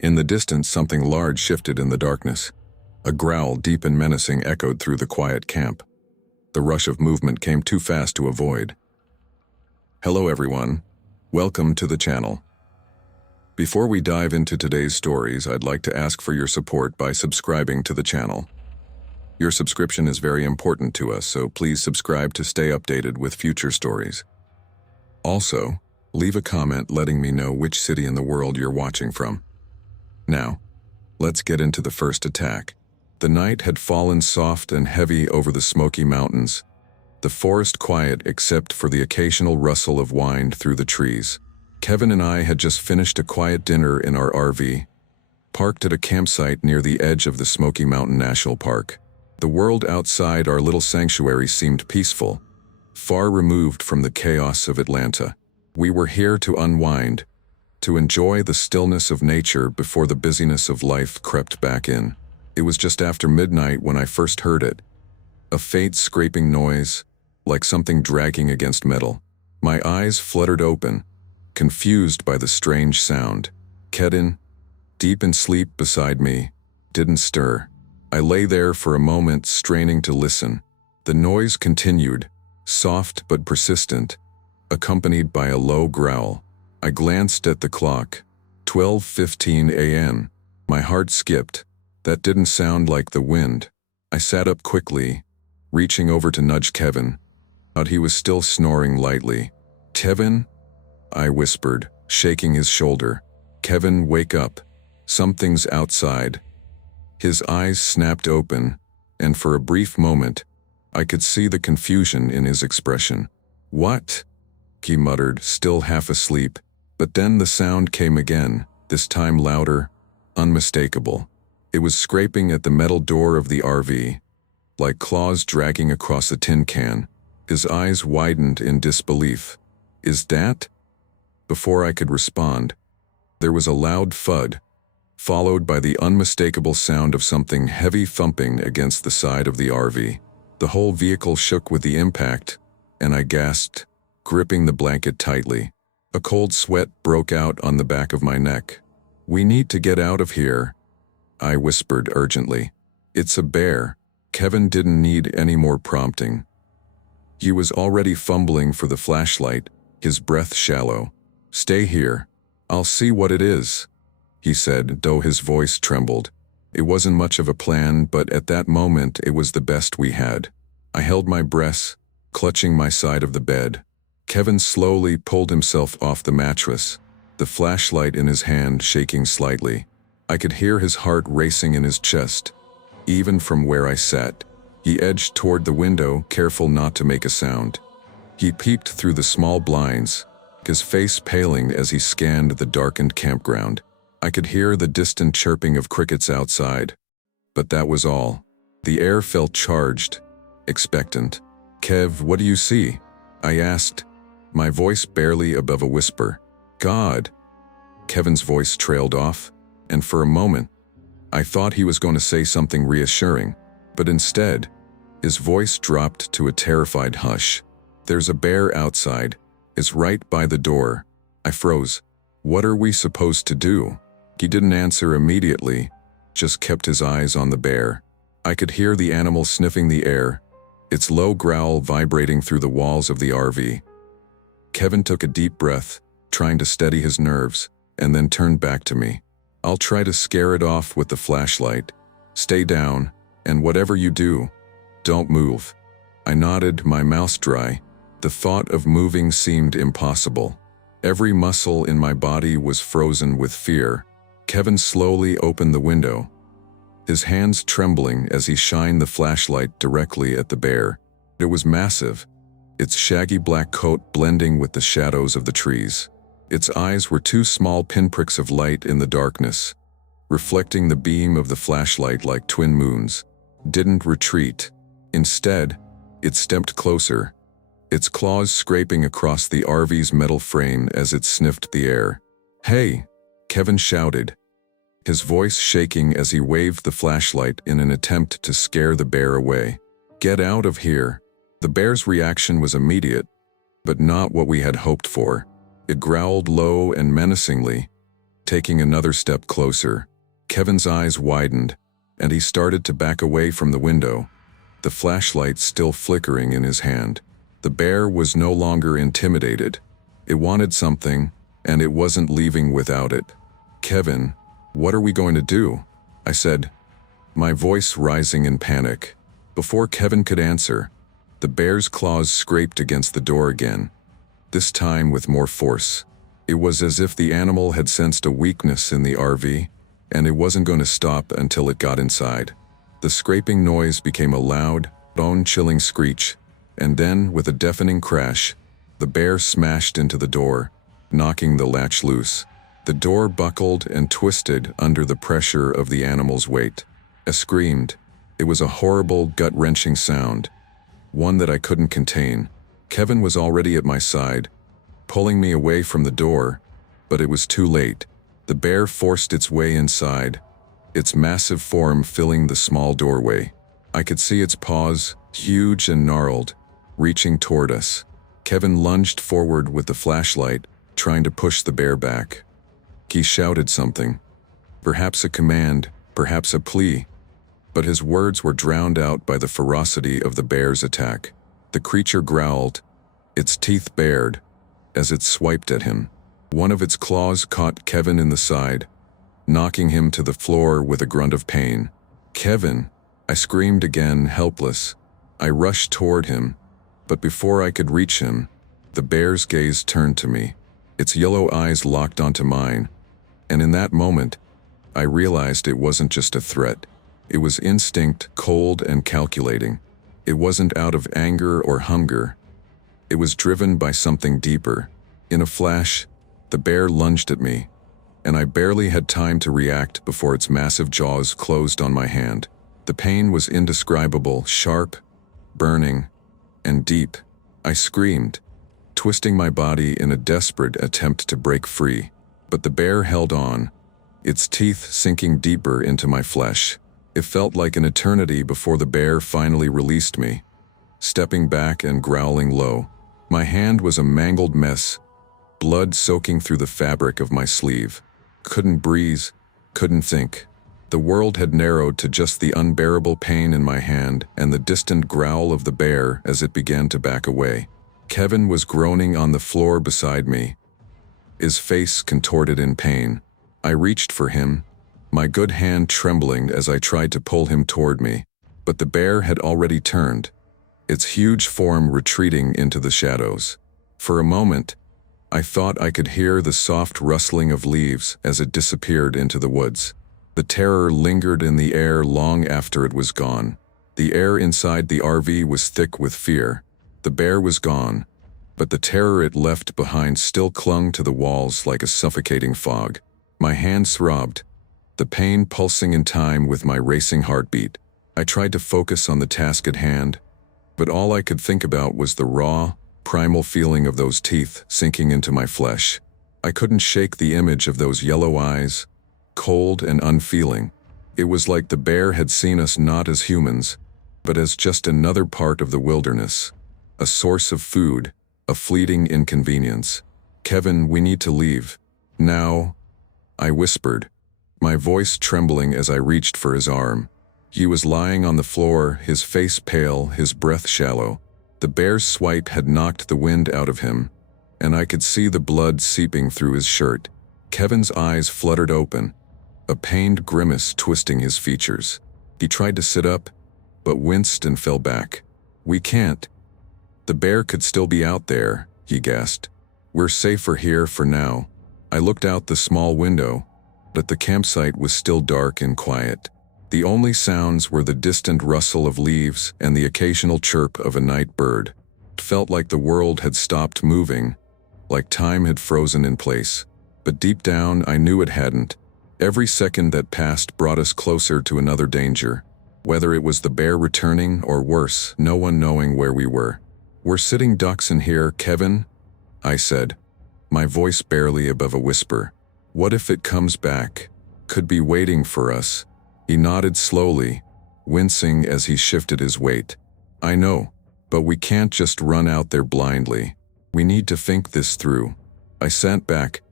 In the distance, something large shifted in the darkness. A growl, deep and menacing, echoed through the quiet camp. The rush of movement came too fast to avoid. Hello everyone. Welcome to the channel. Before we dive into today's stories, I'd like to ask for your support by subscribing to the channel. Your subscription is very important to us, so please subscribe to stay updated with future stories. Also, leave a comment letting me know which city in the world you're watching from. Now, let's get into the first attack. The night had fallen soft and heavy over the Smoky Mountains, the forest quiet except for the occasional rustle of wind through the trees. Kevin and I had just finished a quiet dinner in our RV, parked at a campsite near the edge of the Smoky Mountain National Park. The world outside our little sanctuary seemed peaceful, far removed from the chaos of Atlanta. We were here to unwind, to enjoy the stillness of nature before the busyness of life crept back in. It was just after midnight when I first heard it, a faint scraping noise, like something dragging against metal. My eyes fluttered open, confused by the strange sound. Kevin, deep in sleep beside me, didn't stir. I lay there for a moment, straining to listen. The noise continued, soft but persistent, accompanied by a low growl. I glanced at the clock. 12:15 a.m. My heart skipped. That didn't sound like the wind. I sat up quickly, reaching over to nudge Kevin, but he was still snoring lightly. "Kevin?" I whispered, shaking his shoulder. "Kevin, wake up. Something's outside." His eyes snapped open, and for a brief moment, I could see the confusion in his expression. "What?" he muttered, still half asleep. But then the sound came again, this time louder, unmistakable. It was scraping at the metal door of the RV, like claws dragging across a tin can. His eyes widened in disbelief. "Is that?" Before I could respond, there was a loud thud, followed by the unmistakable sound of something heavy thumping against the side of the RV. The whole vehicle shook with the impact, and I gasped, gripping the blanket tightly. A cold sweat broke out on the back of my neck. "We need to get out of here," I whispered urgently. "It's a bear." Kevin didn't need any more prompting. He was already fumbling for the flashlight, his breath shallow. "Stay here. I'll see what it is," he said, though his voice trembled. It wasn't much of a plan, but at that moment it was the best we had. I held my breath, clutching my side of the bed. Kevin slowly pulled himself off the mattress, the flashlight in his hand shaking slightly. I could hear his heart racing in his chest, even from where I sat. He edged toward the window, careful not to make a sound. He peeped through the small blinds, his face paling as he scanned the darkened campground. I could hear the distant chirping of crickets outside. But that was all. The air felt charged, expectant. "Kev, what do you see?" I asked, my voice barely above a whisper. "God." Kevin's voice trailed off, and for a moment, I thought he was going to say something reassuring, but instead, his voice dropped to a terrified hush. "There's a bear outside. It's right by the door." I froze. "What are we supposed to do?" He didn't answer immediately, just kept his eyes on the bear. I could hear the animal sniffing the air, its low growl vibrating through the walls of the RV. Kevin took a deep breath, trying to steady his nerves, and then turned back to me. "I'll try to scare it off with the flashlight. Stay down, and whatever you do, don't move." I nodded, my mouth dry. The thought of moving seemed impossible. Every muscle in my body was frozen with fear. Kevin slowly opened the window, his hands trembling as he shined the flashlight directly at the bear. It was massive, its shaggy black coat blending with the shadows of the trees. Its eyes were two small pinpricks of light in the darkness, reflecting the beam of the flashlight like twin moons. Didn't retreat. Instead, it stepped closer, its claws scraping across the RV's metal frame as it sniffed the air. "Hey!" Kevin shouted, his voice shaking as he waved the flashlight in an attempt to scare the bear away. "Get out of here." The bear's reaction was immediate, but not what we had hoped for. It growled low and menacingly, taking another step closer. Kevin's eyes widened, and he started to back away from the window, the flashlight still flickering in his hand. The bear was no longer intimidated. It wanted something, and it wasn't leaving without it. "Kevin, what are we going to do?" I said, my voice rising in panic. Before Kevin could answer, the bear's claws scraped against the door again, this time with more force. It was as if the animal had sensed a weakness in the RV, and it wasn't going to stop until it got inside. The scraping noise became a loud, bone-chilling screech, and then, with a deafening crash, the bear smashed into the door, knocking the latch loose. The door buckled and twisted under the pressure of the animal's weight. I screamed. It was a horrible, gut-wrenching sound, one that I couldn't contain. Kevin was already at my side, pulling me away from the door, but it was too late. The bear forced its way inside, its massive form filling the small doorway. I could see its paws, huge and gnarled, reaching toward us. Kevin lunged forward with the flashlight, trying to push the bear back. He shouted something, perhaps a command, perhaps a plea, but his words were drowned out by the ferocity of the bear's attack. The creature growled, its teeth bared, as it swiped at him. One of its claws caught Kevin in the side, knocking him to the floor with a grunt of pain. "Kevin!" I screamed again, helpless. I rushed toward him, but before I could reach him, the bear's gaze turned to me. Its yellow eyes locked onto mine, and in that moment, I realized it wasn't just a threat. It was instinct, cold and calculating. It wasn't out of anger or hunger. It was driven by something deeper. In a flash, the bear lunged at me, and I barely had time to react before its massive jaws closed on my hand. The pain was indescribable, sharp, burning, and deep. I screamed, twisting my body in a desperate attempt to break free. But the bear held on, its teeth sinking deeper into my flesh. It felt like an eternity before the bear finally released me, stepping back and growling low. My hand was a mangled mess, blood soaking through the fabric of my sleeve. Couldn't breathe, couldn't think. The world had narrowed to just the unbearable pain in my hand and the distant growl of the bear as it began to back away. Kevin was groaning on the floor beside me, his face contorted in pain. I reached for him, my good hand trembling as I tried to pull him toward me. But the bear had already turned, its huge form retreating into the shadows. For a moment, I thought I could hear the soft rustling of leaves as it disappeared into the woods. The terror lingered in the air long after it was gone. The air inside the RV was thick with fear. The bear was gone, but the terror it left behind still clung to the walls like a suffocating fog. My hands throbbed, the pain pulsing in time with my racing heartbeat. I tried to focus on the task at hand, but all I could think about was the raw, primal feeling of those teeth sinking into my flesh. I couldn't shake the image of those yellow eyes, cold and unfeeling. It was like the bear had seen us not as humans, but as just another part of the wilderness, a source of food, a fleeting inconvenience. "Kevin, we need to leave. Now," I whispered, my voice trembling as I reached for his arm. He was lying on the floor, his face pale, his breath shallow. The bear's swipe had knocked the wind out of him, and I could see the blood seeping through his shirt. Kevin's eyes fluttered open, a pained grimace twisting his features. He tried to sit up, but winced and fell back. "We can't. The bear could still be out there," he gasped. "We're safer here for now." I looked out the small window, but the campsite was still dark and quiet. The only sounds were the distant rustle of leaves and the occasional chirp of a night bird. It felt like the world had stopped moving, like time had frozen in place. But deep down, I knew it hadn't. Every second that passed brought us closer to another danger, whether it was the bear returning or worse, no one knowing where we were. "We're sitting ducks in here, Kevin," I said, my voice barely above a whisper. "What if it comes back? Could be waiting for us." He nodded slowly, wincing as he shifted his weight. "I know, but we can't just run out there blindly. We need to think this through." I sat back,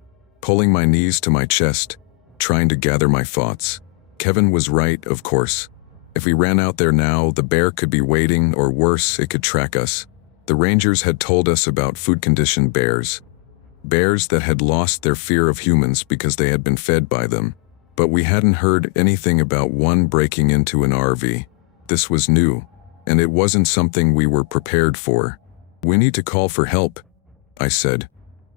pulling my knees to my chest, trying to gather my thoughts. Kevin was right, of course. If we ran out there now, the bear could be waiting, or worse, it could track us. The rangers had told us about food-conditioned bears. Bears that had lost their fear of humans because they had been fed by them. But we hadn't heard anything about one breaking into an RV. This was new, and it wasn't something we were prepared for. "We need to call for help," I said,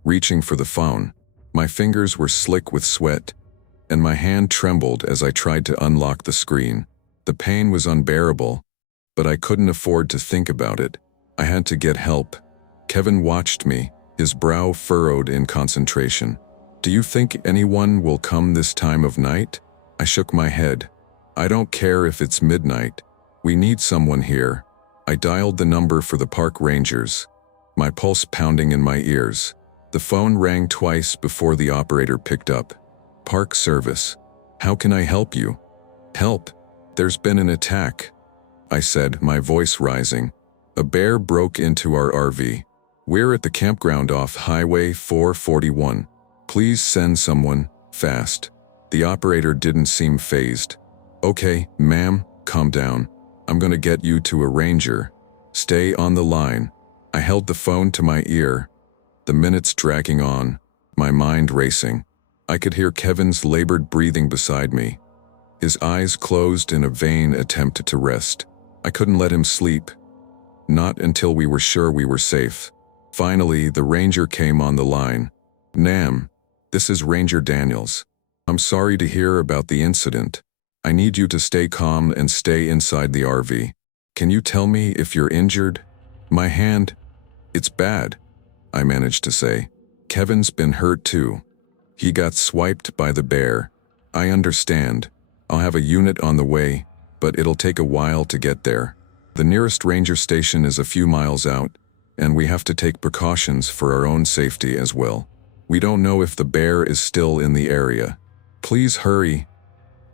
reaching for the phone. My fingers were slick with sweat, and my hand trembled as I tried to unlock the screen. The pain was unbearable, but I couldn't afford to think about it. I had to get help. Kevin watched me, his brow furrowed in concentration. "Do you think anyone will come this time of night?" I shook my head. "I don't care if it's midnight. We need someone here." I dialed the number for the park rangers, my pulse pounding in my ears. The phone rang twice before the operator picked up. "Park service. How can I help you?" "Help. There's been an attack," I said, my voice rising. "A bear broke into our RV. We're at the campground off Highway 441. Please send someone, fast." The operator didn't seem fazed. "Okay, ma'am, calm down. I'm gonna get you to a ranger. Stay on the line." I held the phone to my ear, the minutes dragging on, my mind racing. I could hear Kevin's labored breathing beside me. His eyes closed in a vain attempt to rest. I couldn't let him sleep. Not until we were sure we were safe. Finally, the ranger came on the line. "Nam, this is Ranger Daniels. I'm sorry to hear about the incident. I need you to stay calm and stay inside the RV. Can you tell me if you're injured?" "My hand, it's bad," I managed to say. "Kevin's been hurt too. He got swiped by the bear." "I understand. I'll have a unit on the way, but it'll take a while to get there. The nearest ranger station is a few miles out, and we have to take precautions for our own safety as well. We don't know if the bear is still in the area. Please hurry,"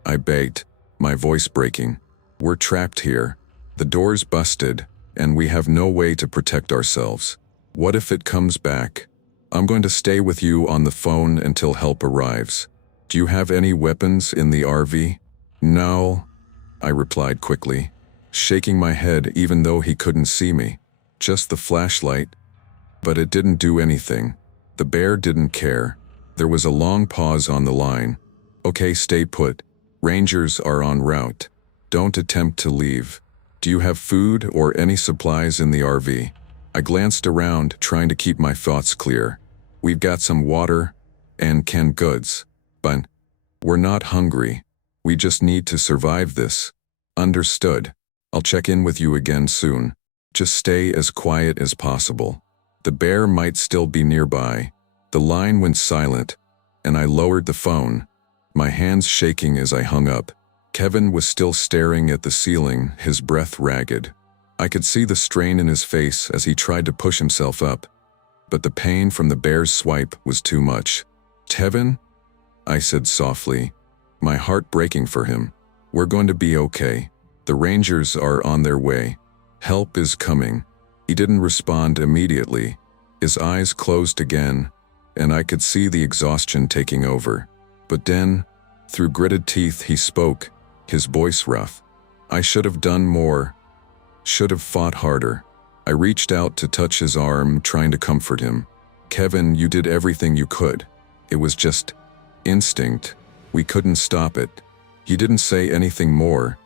I begged, my voice breaking. "We're trapped here. The door's busted, and we have no way to protect ourselves. What if it comes back? I'm going to stay with you on the phone until help arrives. Do you have any weapons in the RV?" "No," I replied quickly, shaking my head even though he couldn't see me. "Just the flashlight." But it didn't do anything. The bear didn't care. There was a long pause on the line. "Okay, stay put. Rangers are en route. Don't attempt to leave. Do you have food or any supplies in the RV?" I glanced around, trying to keep my thoughts clear. "We've got some water and canned goods, but we're not hungry. We just need to survive this." "Understood. I'll check in with you again soon. Just stay as quiet as possible." The bear might still be nearby. The line went silent, and I lowered the phone, my hands shaking as I hung up. Kevin was still staring at the ceiling, his breath ragged. I could see the strain in his face as he tried to push himself up, but the pain from the bear's swipe was too much. "Kevin?" I said softly, my heart breaking for him. "We're going to be okay. The rangers are on their way. Help is coming." He didn't respond immediately. His eyes closed again, and I could see the exhaustion taking over. But then, through gritted teeth, he spoke, his voice rough. "I should have done more. Should have fought harder." I reached out to touch his arm, trying to comfort him. "Kevin, you did everything you could. It was just instinct. We couldn't stop it." He didn't say anything more,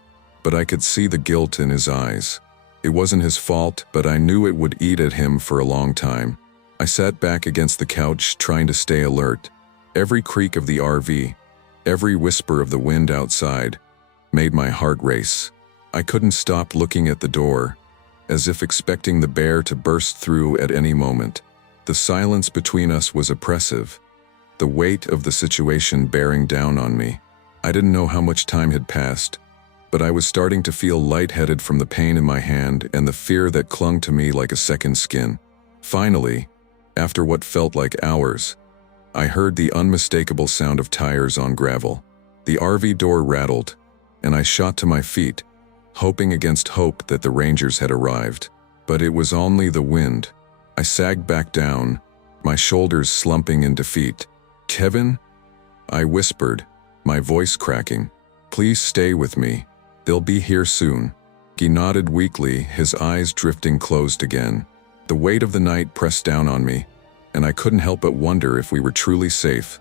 but I could see the guilt in his eyes. It wasn't his fault, but I knew it would eat at him for a long time. I sat back against the couch, trying to stay alert. Every creak of the RV, every whisper of the wind outside, made my heart race. I couldn't stop looking at the door, as if expecting the bear to burst through at any moment. The silence between us was oppressive, the weight of the situation bearing down on me. I didn't know how much time had passed, but I was starting to feel lightheaded from the pain in my hand and the fear that clung to me like a second skin. Finally, after what felt like hours, I heard the unmistakable sound of tires on gravel. The RV door rattled, and I shot to my feet, hoping against hope that the rangers had arrived. But it was only the wind. I sagged back down, my shoulders slumping in defeat. "Kevin?" I whispered, my voice cracking. "Please stay with me. They'll be here soon." He nodded weakly, his eyes drifting closed again. The weight of the night pressed down on me, and I couldn't help but wonder if we were truly safe,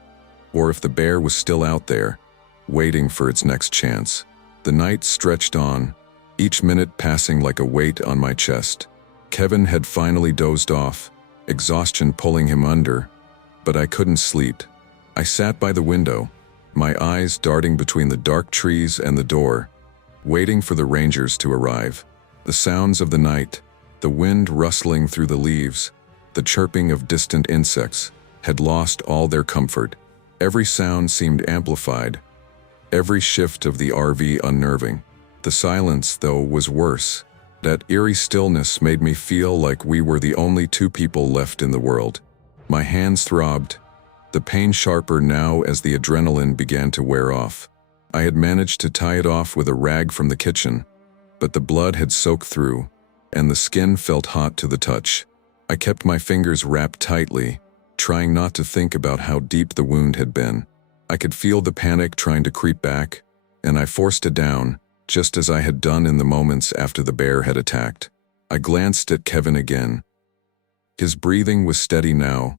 or if the bear was still out there, waiting for its next chance. The night stretched on, each minute passing like a weight on my chest. Kevin had finally dozed off, exhaustion pulling him under, but I couldn't sleep. I sat by the window, my eyes darting between the dark trees and the door, waiting for the rangers to arrive. The sounds of the night, the wind rustling through the leaves, the chirping of distant insects, had lost all their comfort. Every sound seemed amplified, every shift of the RV unnerving. The silence, though, was worse. That eerie stillness made me feel like we were the only two people left in the world. My hands throbbed, the pain sharper now as the adrenaline began to wear off. I had managed to tie it off with a rag from the kitchen, but the blood had soaked through, and the skin felt hot to the touch. I kept my fingers wrapped tightly, trying not to think about how deep the wound had been. I could feel the panic trying to creep back, and I forced it down, just as I had done in the moments after the bear had attacked. I glanced at Kevin again. His breathing was steady now,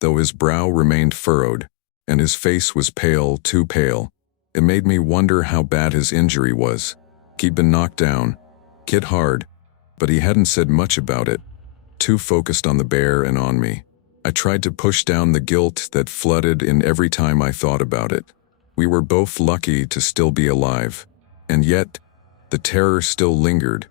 though his brow remained furrowed, and his face was pale, too pale. It made me wonder how bad his injury was. He'd been knocked down, hit hard, but he hadn't said much about it, too focused on the bear and on me. I tried to push down the guilt that flooded in every time I thought about it. We were both lucky to still be alive, and yet, the terror still lingered,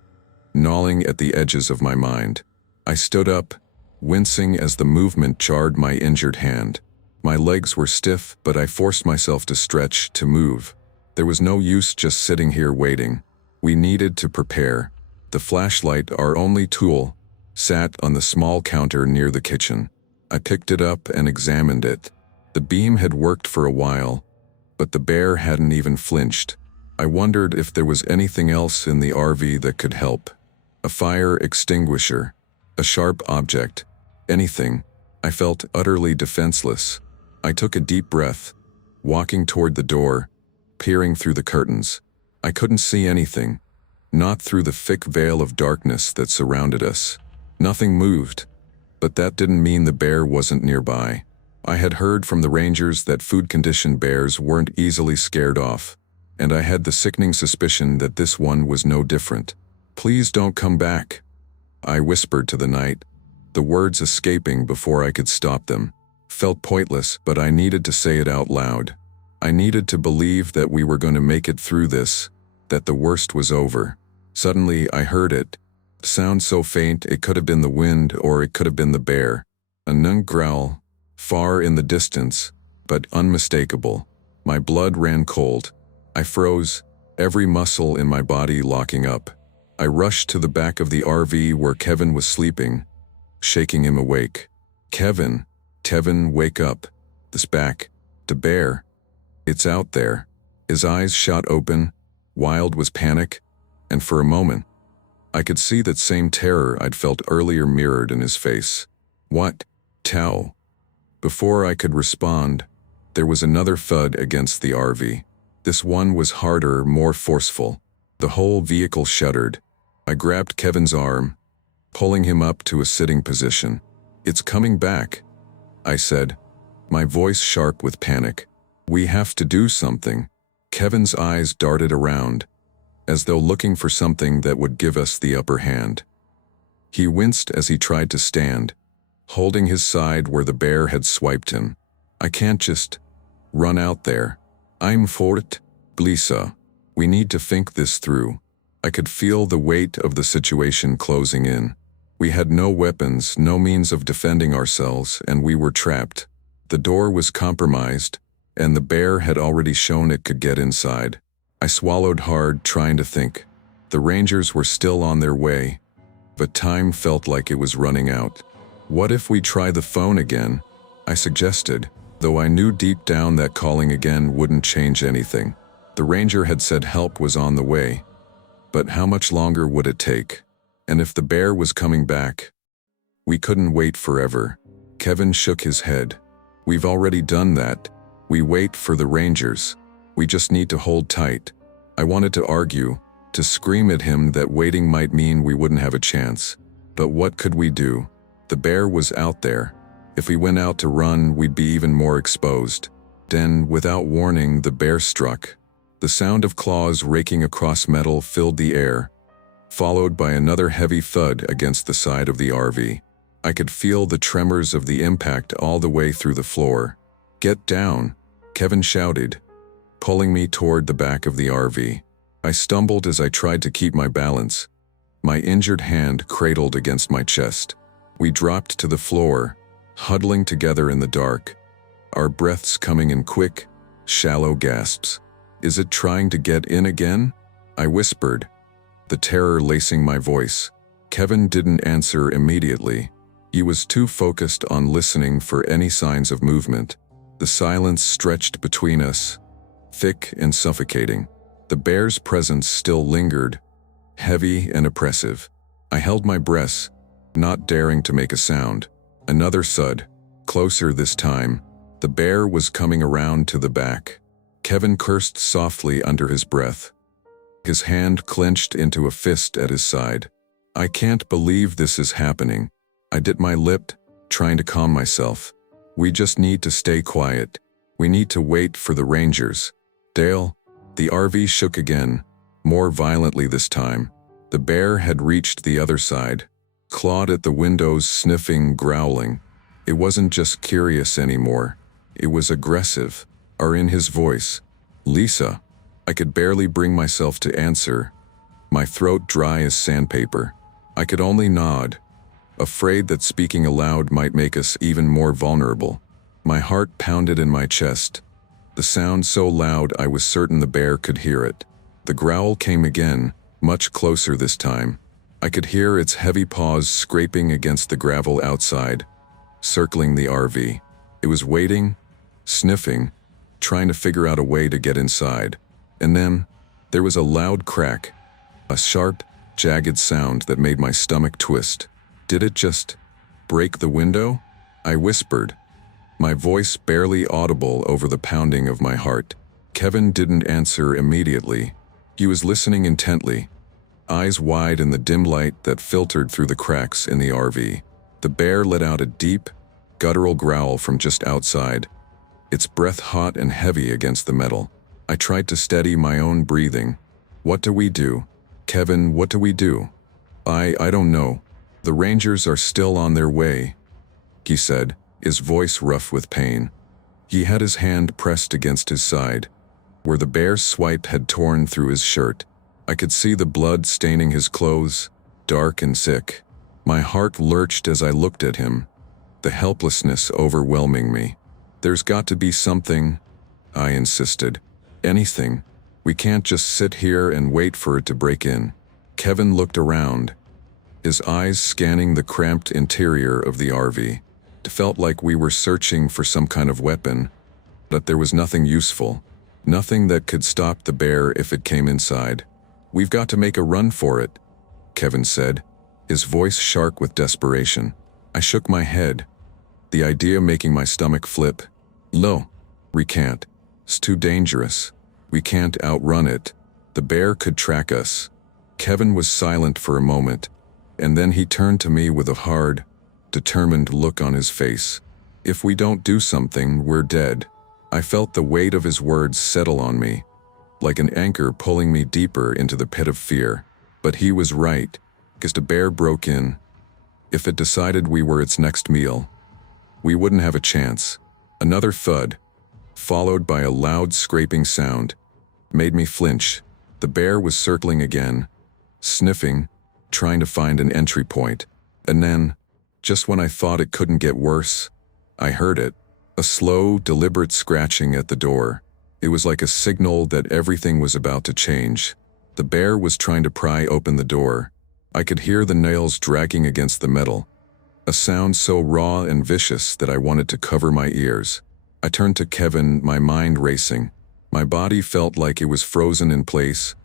gnawing at the edges of my mind. I stood up, wincing as the movement jarred my injured hand. My legs were stiff, but I forced myself to stretch, to move. There was no use just sitting here waiting. We needed to prepare. The flashlight, our only tool, sat on the small counter near the kitchen. I picked it up and examined it. The beam had worked for a while, but the bear hadn't even flinched. I wondered if there was anything else in the RV that could help. A fire extinguisher, a sharp object, anything. I felt utterly defenseless. I took a deep breath, walking toward the door, peering through the curtains. I couldn't see anything, not through the thick veil of darkness that surrounded us. Nothing moved, but that didn't mean the bear wasn't nearby. I had heard from the rangers that food-conditioned bears weren't easily scared off, and I had the sickening suspicion that this one was no different. "Please don't come back," I whispered to the night, the words escaping before I could stop them. Felt pointless, but I needed to say it out loud. I needed to believe that we were going to make it through this, that the worst was over. Suddenly, I heard it. Sound so faint it could have been the wind or it could have been the bear. A null growl, far in the distance, but unmistakable. My blood ran cold. I froze, every muscle in my body locking up. I rushed to the back of the RV where Kevin was sleeping, shaking him awake. "Kevin, wake up. This back. The bear. It's out there." His eyes shot open, wild was panic, and for a moment, I could see that same terror I'd felt earlier mirrored in his face. "What? Tell." Before I could respond, there was another thud against the RV. This one was harder, more forceful. The whole vehicle shuddered. I grabbed Kevin's arm, pulling him up to a sitting position. "It's coming back," I said, my voice sharp with panic. "We have to do something." Kevin's eyes darted around, as though looking for something that would give us the upper hand. He winced as he tried to stand, holding his side where the bear had swiped him. "I can't just run out there. I'm for it, Lisa. We need to think this through." I could feel the weight of the situation closing in. We had no weapons, no means of defending ourselves, and we were trapped. The door was compromised, and the bear had already shown it could get inside. I swallowed hard, trying to think. The rangers were still on their way, but time felt like it was running out. "What if we try the phone again?" I suggested, though I knew deep down that calling again wouldn't change anything. The ranger had said help was on the way, but how much longer would it take? And if the bear was coming back? We couldn't wait forever. Kevin shook his head. We've already done that. We wait for the Rangers. We just need to hold tight. I wanted to argue, to scream at him that waiting might mean we wouldn't have a chance. But what could we do? The bear was out there. If we went out to run, we'd be even more exposed. Then, without warning, the bear struck. The sound of claws raking across metal filled the air, followed by another heavy thud against the side of the RV. I could feel the tremors of the impact all the way through the floor. "Get down," Kevin shouted, pulling me toward the back of the RV. I stumbled as I tried to keep my balance. My injured hand cradled against my chest. We dropped to the floor, huddling together in the dark, our breaths coming in quick, shallow gasps. "Is it trying to get in again?" I whispered, the terror lacing my voice. Kevin didn't answer immediately. He was too focused on listening for any signs of movement. The silence stretched between us, thick and suffocating. The bear's presence still lingered, heavy and oppressive. I held my breath, not daring to make a sound. Another thud, closer this time. The bear was coming around to the back. Kevin cursed softly under his breath. His hand clenched into a fist at his side. "I can't believe this is happening." I bit my lip, trying to calm myself. "We just need to stay quiet. We need to wait for the Rangers." "Dale." The RV shook again, more violently this time. The bear had reached the other side, clawed at the windows, sniffing, growling. It wasn't just curious anymore. It was aggressive. In his voice, "Lisa." I could barely bring myself to answer, my throat dry as sandpaper. I could only nod, afraid that speaking aloud might make us even more vulnerable. My heart pounded in my chest, the sound so loud I was certain the bear could hear it. The growl came again, much closer this time. I could hear its heavy paws scraping against the gravel outside, circling the RV. It was waiting, sniffing, trying to figure out a way to get inside. And then, there was a loud crack, a sharp, jagged sound that made my stomach twist. Did it just break the window? I whispered, my voice barely audible over the pounding of my heart. Kevin didn't answer immediately. He was listening intently, eyes wide in the dim light that filtered through the cracks in the RV. The bear let out a deep, guttural growl from just outside, its breath hot and heavy against the metal. I tried to steady my own breathing. "What do we do? Kevin, what do we do?" I don't know. The Rangers are still on their way," he said, his voice rough with pain. He had his hand pressed against his side, where the bear's swipe had torn through his shirt. I could see the blood staining his clothes, dark and sick. My heart lurched as I looked at him, the helplessness overwhelming me. "There's got to be something," I insisted. "Anything. We can't just sit here and wait for it to break in." Kevin looked around, his eyes scanning the cramped interior of the RV. It felt like we were searching for some kind of weapon, but there was nothing useful, nothing that could stop the bear if it came inside. "We've got to make a run for it," Kevin said, his voice sharp with desperation. I shook my head, the idea making my stomach flip. "No, we can't. It's too dangerous. We can't outrun it. The bear could track us." Kevin was silent for a moment, and then he turned to me with a hard, determined look on his face. "If we don't do something, we're dead." I felt the weight of his words settle on me, like an anchor pulling me deeper into the pit of fear. But he was right, because the bear broke in. If it decided we were its next meal, we wouldn't have a chance. Another thud, followed by a loud scraping sound, made me flinch. The bear was circling again, sniffing, trying to find an entry point. And then, just when I thought it couldn't get worse, I heard it. A slow, deliberate scratching at the door. It was like a signal that everything was about to change. The bear was trying to pry open the door. I could hear the nails dragging against the metal, a sound so raw and vicious that I wanted to cover my ears. I turned to Kevin, my mind racing. My body felt like it was frozen in place,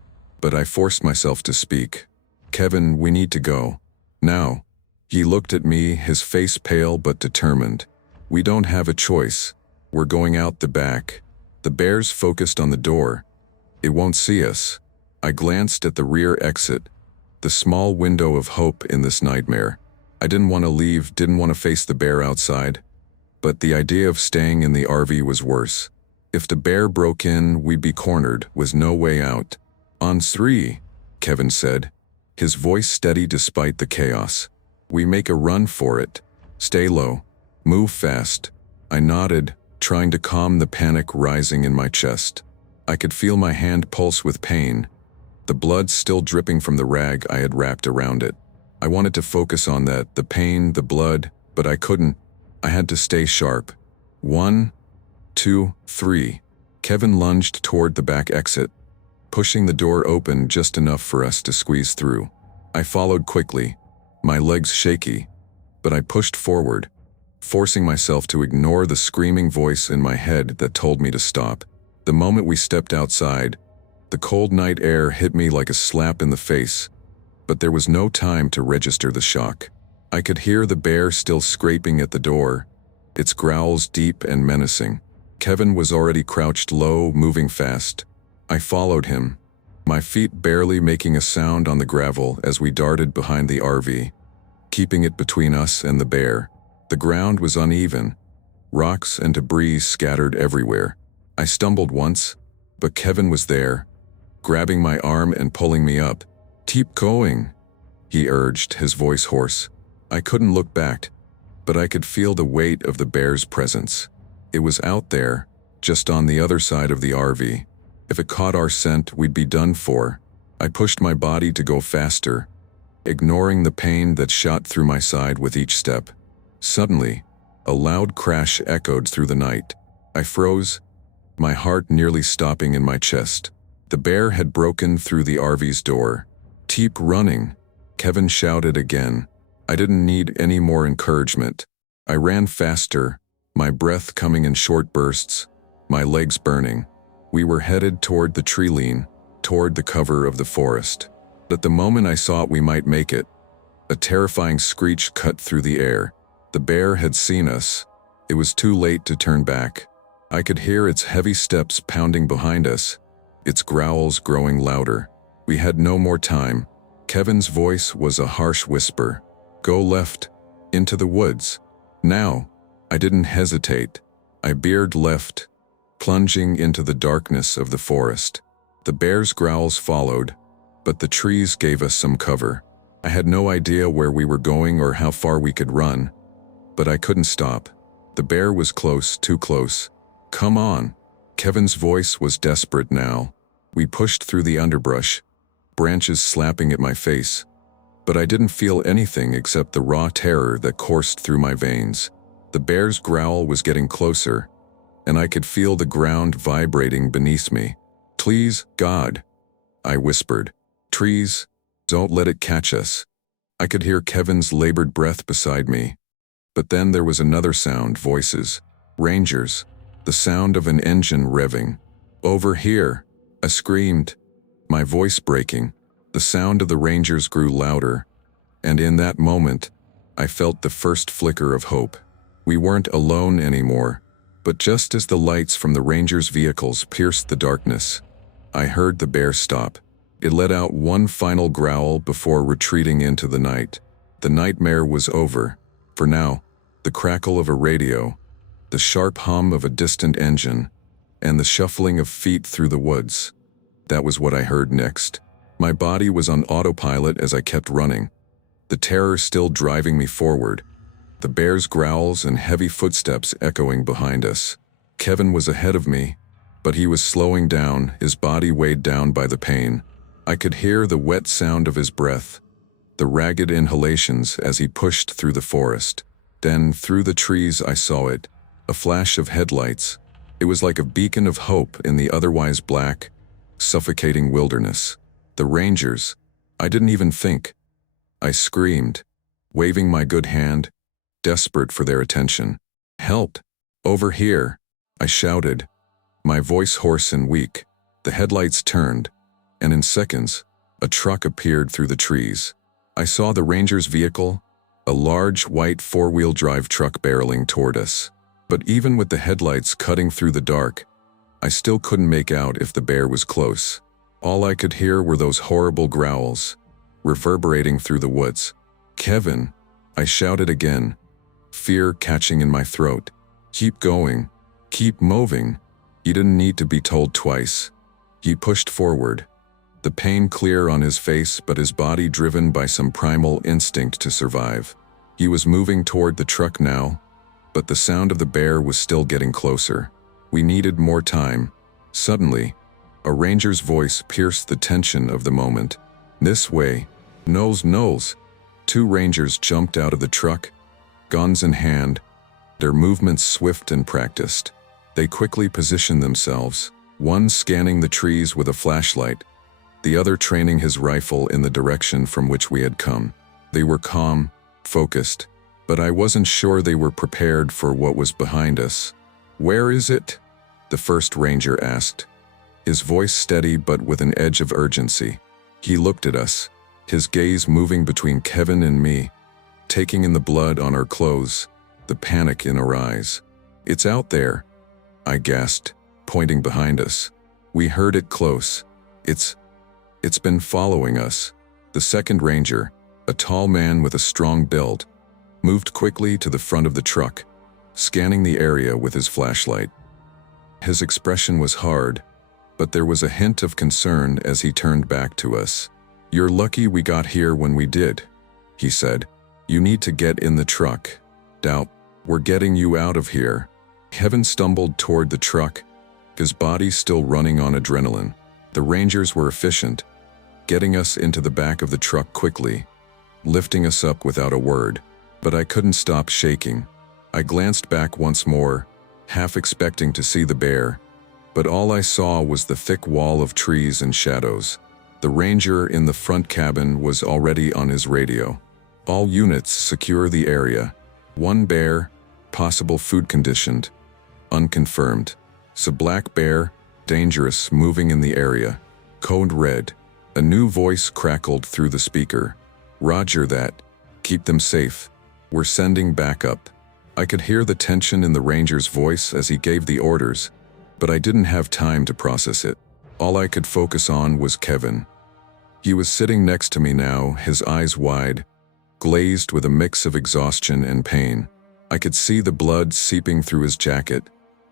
but I forced myself to speak. "Kevin, we need to go. Now." He looked at me, his face pale but determined. "We don't have a choice. We're going out the back." The bears focused on the door. "It won't see us." I glanced at the rear exit, the small window of hope in this nightmare. I didn't want to leave, didn't want to face the bear outside. But the idea of staying in the RV was worse. If the bear broke in, we'd be cornered, with no way out. "On three," Kevin said, his voice steady despite the chaos. "We make a run for it. Stay low. Move fast." I nodded, trying to calm the panic rising in my chest. I could feel my hand pulse with pain, the blood still dripping from the rag I had wrapped around it. I wanted to focus on that, the pain, the blood, but I couldn't. I had to stay sharp. 1, 2, 3. Kevin lunged toward the back exit, pushing the door open just enough for us to squeeze through. I followed quickly, my legs shaky, but I pushed forward, forcing myself to ignore the screaming voice in my head that told me to stop. The moment we stepped outside, the cold night air hit me like a slap in the face, but there was no time to register the shock. I could hear the bear still scraping at the door, its growls deep and menacing. Kevin was already crouched low, moving fast. I followed him, my feet barely making a sound on the gravel as we darted behind the RV, keeping it between us and the bear. The ground was uneven, rocks and debris scattered everywhere. I stumbled once, but Kevin was there, grabbing my arm and pulling me up. "Keep going," he urged, his voice hoarse. I couldn't look back, but I could feel the weight of the bear's presence. It was out there, just on the other side of the RV. If it caught our scent, we'd be done for. I pushed my body to go faster, ignoring the pain that shot through my side with each step. Suddenly, a loud crash echoed through the night. I froze, my heart nearly stopping in my chest. The bear had broken through the RV's door. "Keep running," Kevin shouted again. I didn't need any more encouragement. I ran faster, my breath coming in short bursts, my legs burning. We were headed toward the tree line, toward the cover of the forest. But the moment I saw we might make it, a terrifying screech cut through the air. The bear had seen us. It was too late to turn back. I could hear its heavy steps pounding behind us, its growls growing louder. We had no more time. Kevin's voice was a harsh whisper. "Go left, into the woods. Now." I didn't hesitate. I veered left, plunging into the darkness of the forest. The bear's growls followed, but the trees gave us some cover. I had no idea where we were going or how far we could run, but I couldn't stop. The bear was close, too close. "Come on." Kevin's voice was desperate now. We pushed through the underbrush, branches slapping at my face, but I didn't feel anything except the raw terror that coursed through my veins. The bear's growl was getting closer, and I could feel the ground vibrating beneath me. "Please, God," I whispered. "Trees, don't let it catch us." I could hear Kevin's labored breath beside me. But then there was another sound, voices. Rangers, the sound of an engine revving. "Over here," I screamed, my voice breaking. The sound of the Rangers grew louder, and in that moment, I felt the first flicker of hope. We weren't alone anymore, but just as the lights from the Rangers' vehicles pierced the darkness, I heard the bear stop. It let out one final growl before retreating into the night. The nightmare was over. For now, the crackle of a radio, the sharp hum of a distant engine, and the shuffling of feet through the woods. That was what I heard next. My body was on autopilot as I kept running, the terror still driving me forward, the bear's growls and heavy footsteps echoing behind us. Kevin was ahead of me, but he was slowing down, his body weighed down by the pain. I could hear the wet sound of his breath, the ragged inhalations as he pushed through the forest. Then, through the trees, I saw it, a flash of headlights. It was like a beacon of hope in the otherwise black, suffocating wilderness. The Rangers. I didn't even think. I screamed, waving my good hand, desperate for their attention. "Help! Over here!" I shouted, my voice hoarse and weak. The headlights turned, and in seconds, a truck appeared through the trees. I saw the Rangers' vehicle, a large white four-wheel drive truck barreling toward us. But even with the headlights cutting through the dark, I still couldn't make out if the bear was close. All I could hear were those horrible growls, reverberating through the woods. "Kevin," I shouted again, fear catching in my throat. "Keep going. Keep moving." He didn't need to be told twice. He pushed forward, the pain clear on his face but his body driven by some primal instinct to survive. He was moving toward the truck now, but the sound of the bear was still getting closer. We needed more time. Suddenly, a ranger's voice pierced the tension of the moment. "This way. Knowles." Two rangers jumped out of the truck, guns in hand, their movements swift and practiced. They quickly positioned themselves, one scanning the trees with a flashlight, the other training his rifle in the direction from which we had come. They were calm, focused, but I wasn't sure they were prepared for what was behind us. "Where is it?" the first ranger asked, his voice steady but with an edge of urgency. He looked at us, his gaze moving between Kevin and me, taking in the blood on our clothes, the panic in our eyes. "It's out there," I gasped, pointing behind us. "We heard it close. It's been following us." The second ranger, a tall man with a strong build, moved quickly to the front of the truck, scanning the area with his flashlight. His expression was hard, but there was a hint of concern as he turned back to us. "You're lucky we got here when we did," he said. "You need to get in the truck. Doubt, we're getting you out of here." Kevin stumbled toward the truck, his body still running on adrenaline. The rangers were efficient, getting us into the back of the truck quickly, lifting us up without a word. But I couldn't stop shaking. I glanced back once more, half expecting to see the bear, but all I saw was the thick wall of trees and shadows. The ranger in the front cabin was already on his radio. "All units secure the area. One bear, possible food conditioned, unconfirmed. So black bear, dangerous, moving in the area. Code red." A new voice crackled through the speaker. "Roger that. Keep them safe. We're sending backup." I could hear the tension in the ranger's voice as he gave the orders, but I didn't have time to process it. All I could focus on was Kevin. He was sitting next to me now, his eyes wide, glazed with a mix of exhaustion and pain. I could see the blood seeping through his jacket,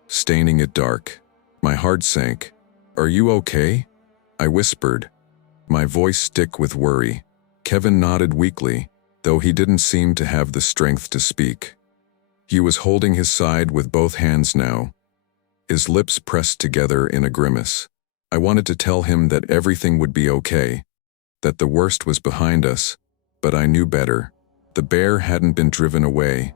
staining it dark. My heart sank. "Are you okay?" I whispered, my voice thick with worry. Kevin nodded weakly, though he didn't seem to have the strength to speak. He was holding his side with both hands now, his lips pressed together in a grimace. I wanted to tell him that everything would be okay, that the worst was behind us, but I knew better. The bear hadn't been driven away.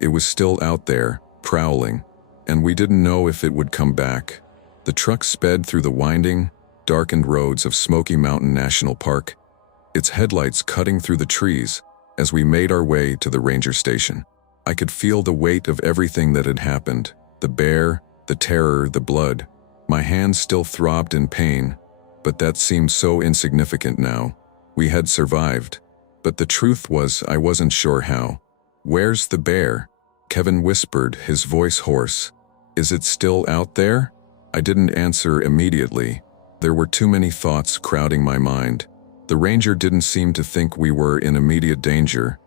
It was still out there, prowling, and we didn't know if it would come back. The truck sped through the winding, darkened roads of Smoky Mountain National Park, its headlights cutting through the trees as we made our way to the ranger station. I could feel the weight of everything that had happened, the bear, the terror, the blood. My hands still throbbed in pain, but that seemed so insignificant now. We had survived, but the truth was I wasn't sure how. "Where's the bear?" Kevin whispered, his voice hoarse. "Is it still out there?" I didn't answer immediately. There were too many thoughts crowding my mind. The ranger didn't seem to think we were in immediate danger,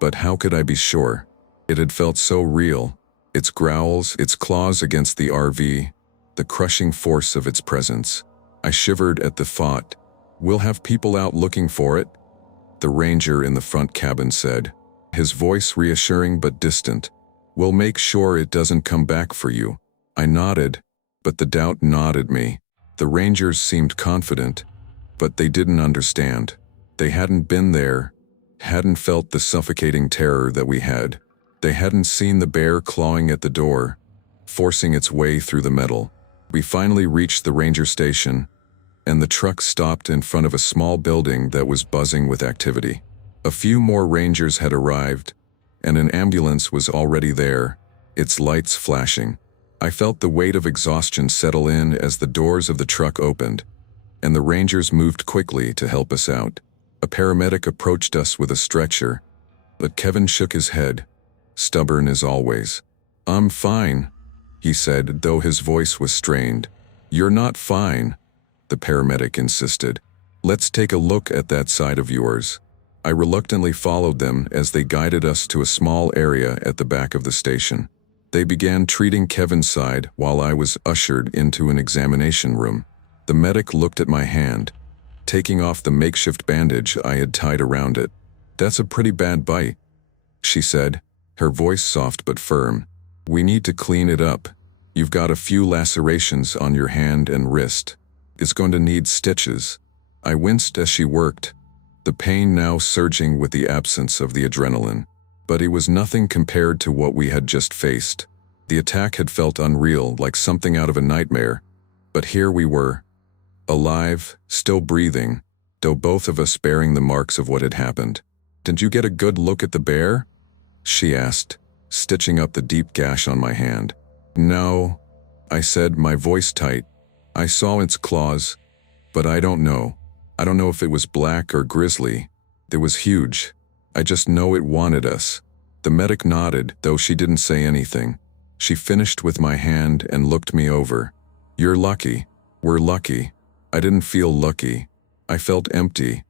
but how could I be sure? It had felt so real. Its growls, its claws against the RV, the crushing force of its presence. I shivered at the thought. "We'll have people out looking for it," the ranger in the front cabin said, his voice reassuring but distant. "We'll make sure it doesn't come back for you." I nodded, but the doubt gnawed me. The rangers seemed confident, but they didn't understand. They hadn't been there, hadn't felt the suffocating terror that we had. They hadn't seen the bear clawing at the door, forcing its way through the metal. We finally reached the ranger station, and the truck stopped in front of a small building that was buzzing with activity. A few more rangers had arrived, and an ambulance was already there, its lights flashing. I felt the weight of exhaustion settle in as the doors of the truck opened, and the rangers moved quickly to help us out. A paramedic approached us with a stretcher, but Kevin shook his head, stubborn as always. "I'm fine," he said, though his voice was strained. "You're not fine," the paramedic insisted. "Let's take a look at that side of yours." I reluctantly followed them as they guided us to a small area at the back of the station. They began treating Kevin's side while I was ushered into an examination room. The medic looked at my hand, taking off the makeshift bandage I had tied around it. "That's a pretty bad bite," she said, her voice soft but firm. "We need to clean it up. You've got a few lacerations on your hand and wrist. It's going to need stitches." I winced as she worked, the pain now surging with the absence of the adrenaline. But it was nothing compared to what we had just faced. The attack had felt unreal, like something out of a nightmare. But here we were, alive, still breathing, though both of us bearing the marks of what had happened. "Did you get a good look at the bear?" she asked, stitching up the deep gash on my hand. "No," I said, my voice tight. "I saw its claws, but I don't know. I don't know if it was black or grizzly. It was huge. I just know it wanted us." The medic nodded, though she didn't say anything. She finished with my hand and looked me over. "You're lucky. We're lucky." I didn't feel lucky. I felt empty,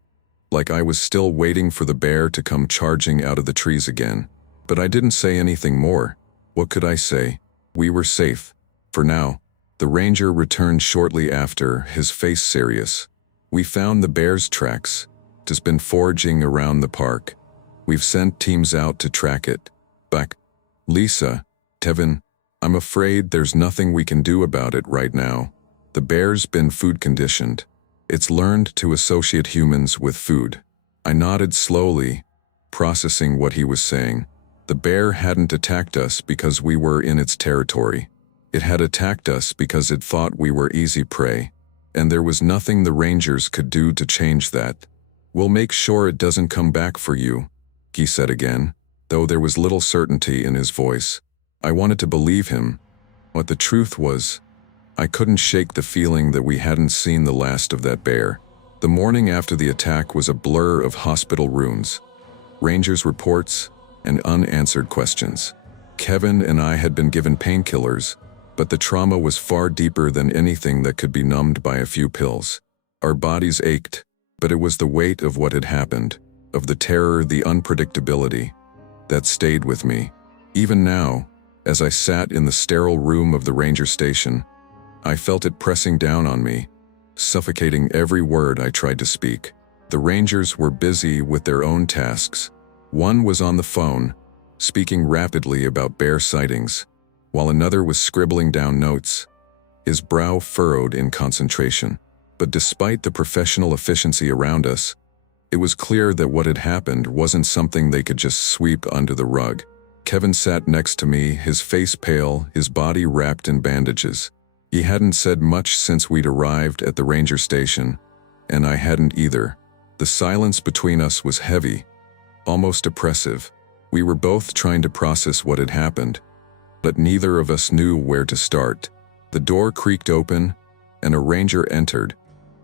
like I was still waiting for the bear to come charging out of the trees again. But I didn't say anything more. What could I say? We were safe. For now. The ranger returned shortly after, his face serious. "We found the bear's tracks. It has been foraging around the park. We've sent teams out to track it. Back. Lisa, Kevin, I'm afraid there's nothing we can do about it right now. The bear's been food conditioned. It's learned to associate humans with food." I nodded slowly, processing what he was saying. The bear hadn't attacked us because we were in its territory. It had attacked us because it thought we were easy prey. And there was nothing the rangers could do to change that. "We'll make sure it doesn't come back for you," he said again, though there was little certainty in his voice. I wanted to believe him. What the truth was, I couldn't shake the feeling that we hadn't seen the last of that bear. The morning after the attack was a blur of hospital rooms, rangers' reports, and unanswered questions. Kevin and I had been given painkillers, but the trauma was far deeper than anything that could be numbed by a few pills. Our bodies ached, but it was the weight of what had happened, of the terror, the unpredictability, that stayed with me. Even now, as I sat in the sterile room of the ranger station, I felt it pressing down on me, suffocating every word I tried to speak. The rangers were busy with their own tasks. One was on the phone, speaking rapidly about bear sightings, while another was scribbling down notes, his brow furrowed in concentration. But despite the professional efficiency around us, it was clear that what had happened wasn't something they could just sweep under the rug. Kevin sat next to me, his face pale, his body wrapped in bandages. He hadn't said much since we'd arrived at the ranger station, and I hadn't either. The silence between us was heavy, almost oppressive. We were both trying to process what had happened, but neither of us knew where to start. The door creaked open, and a ranger entered,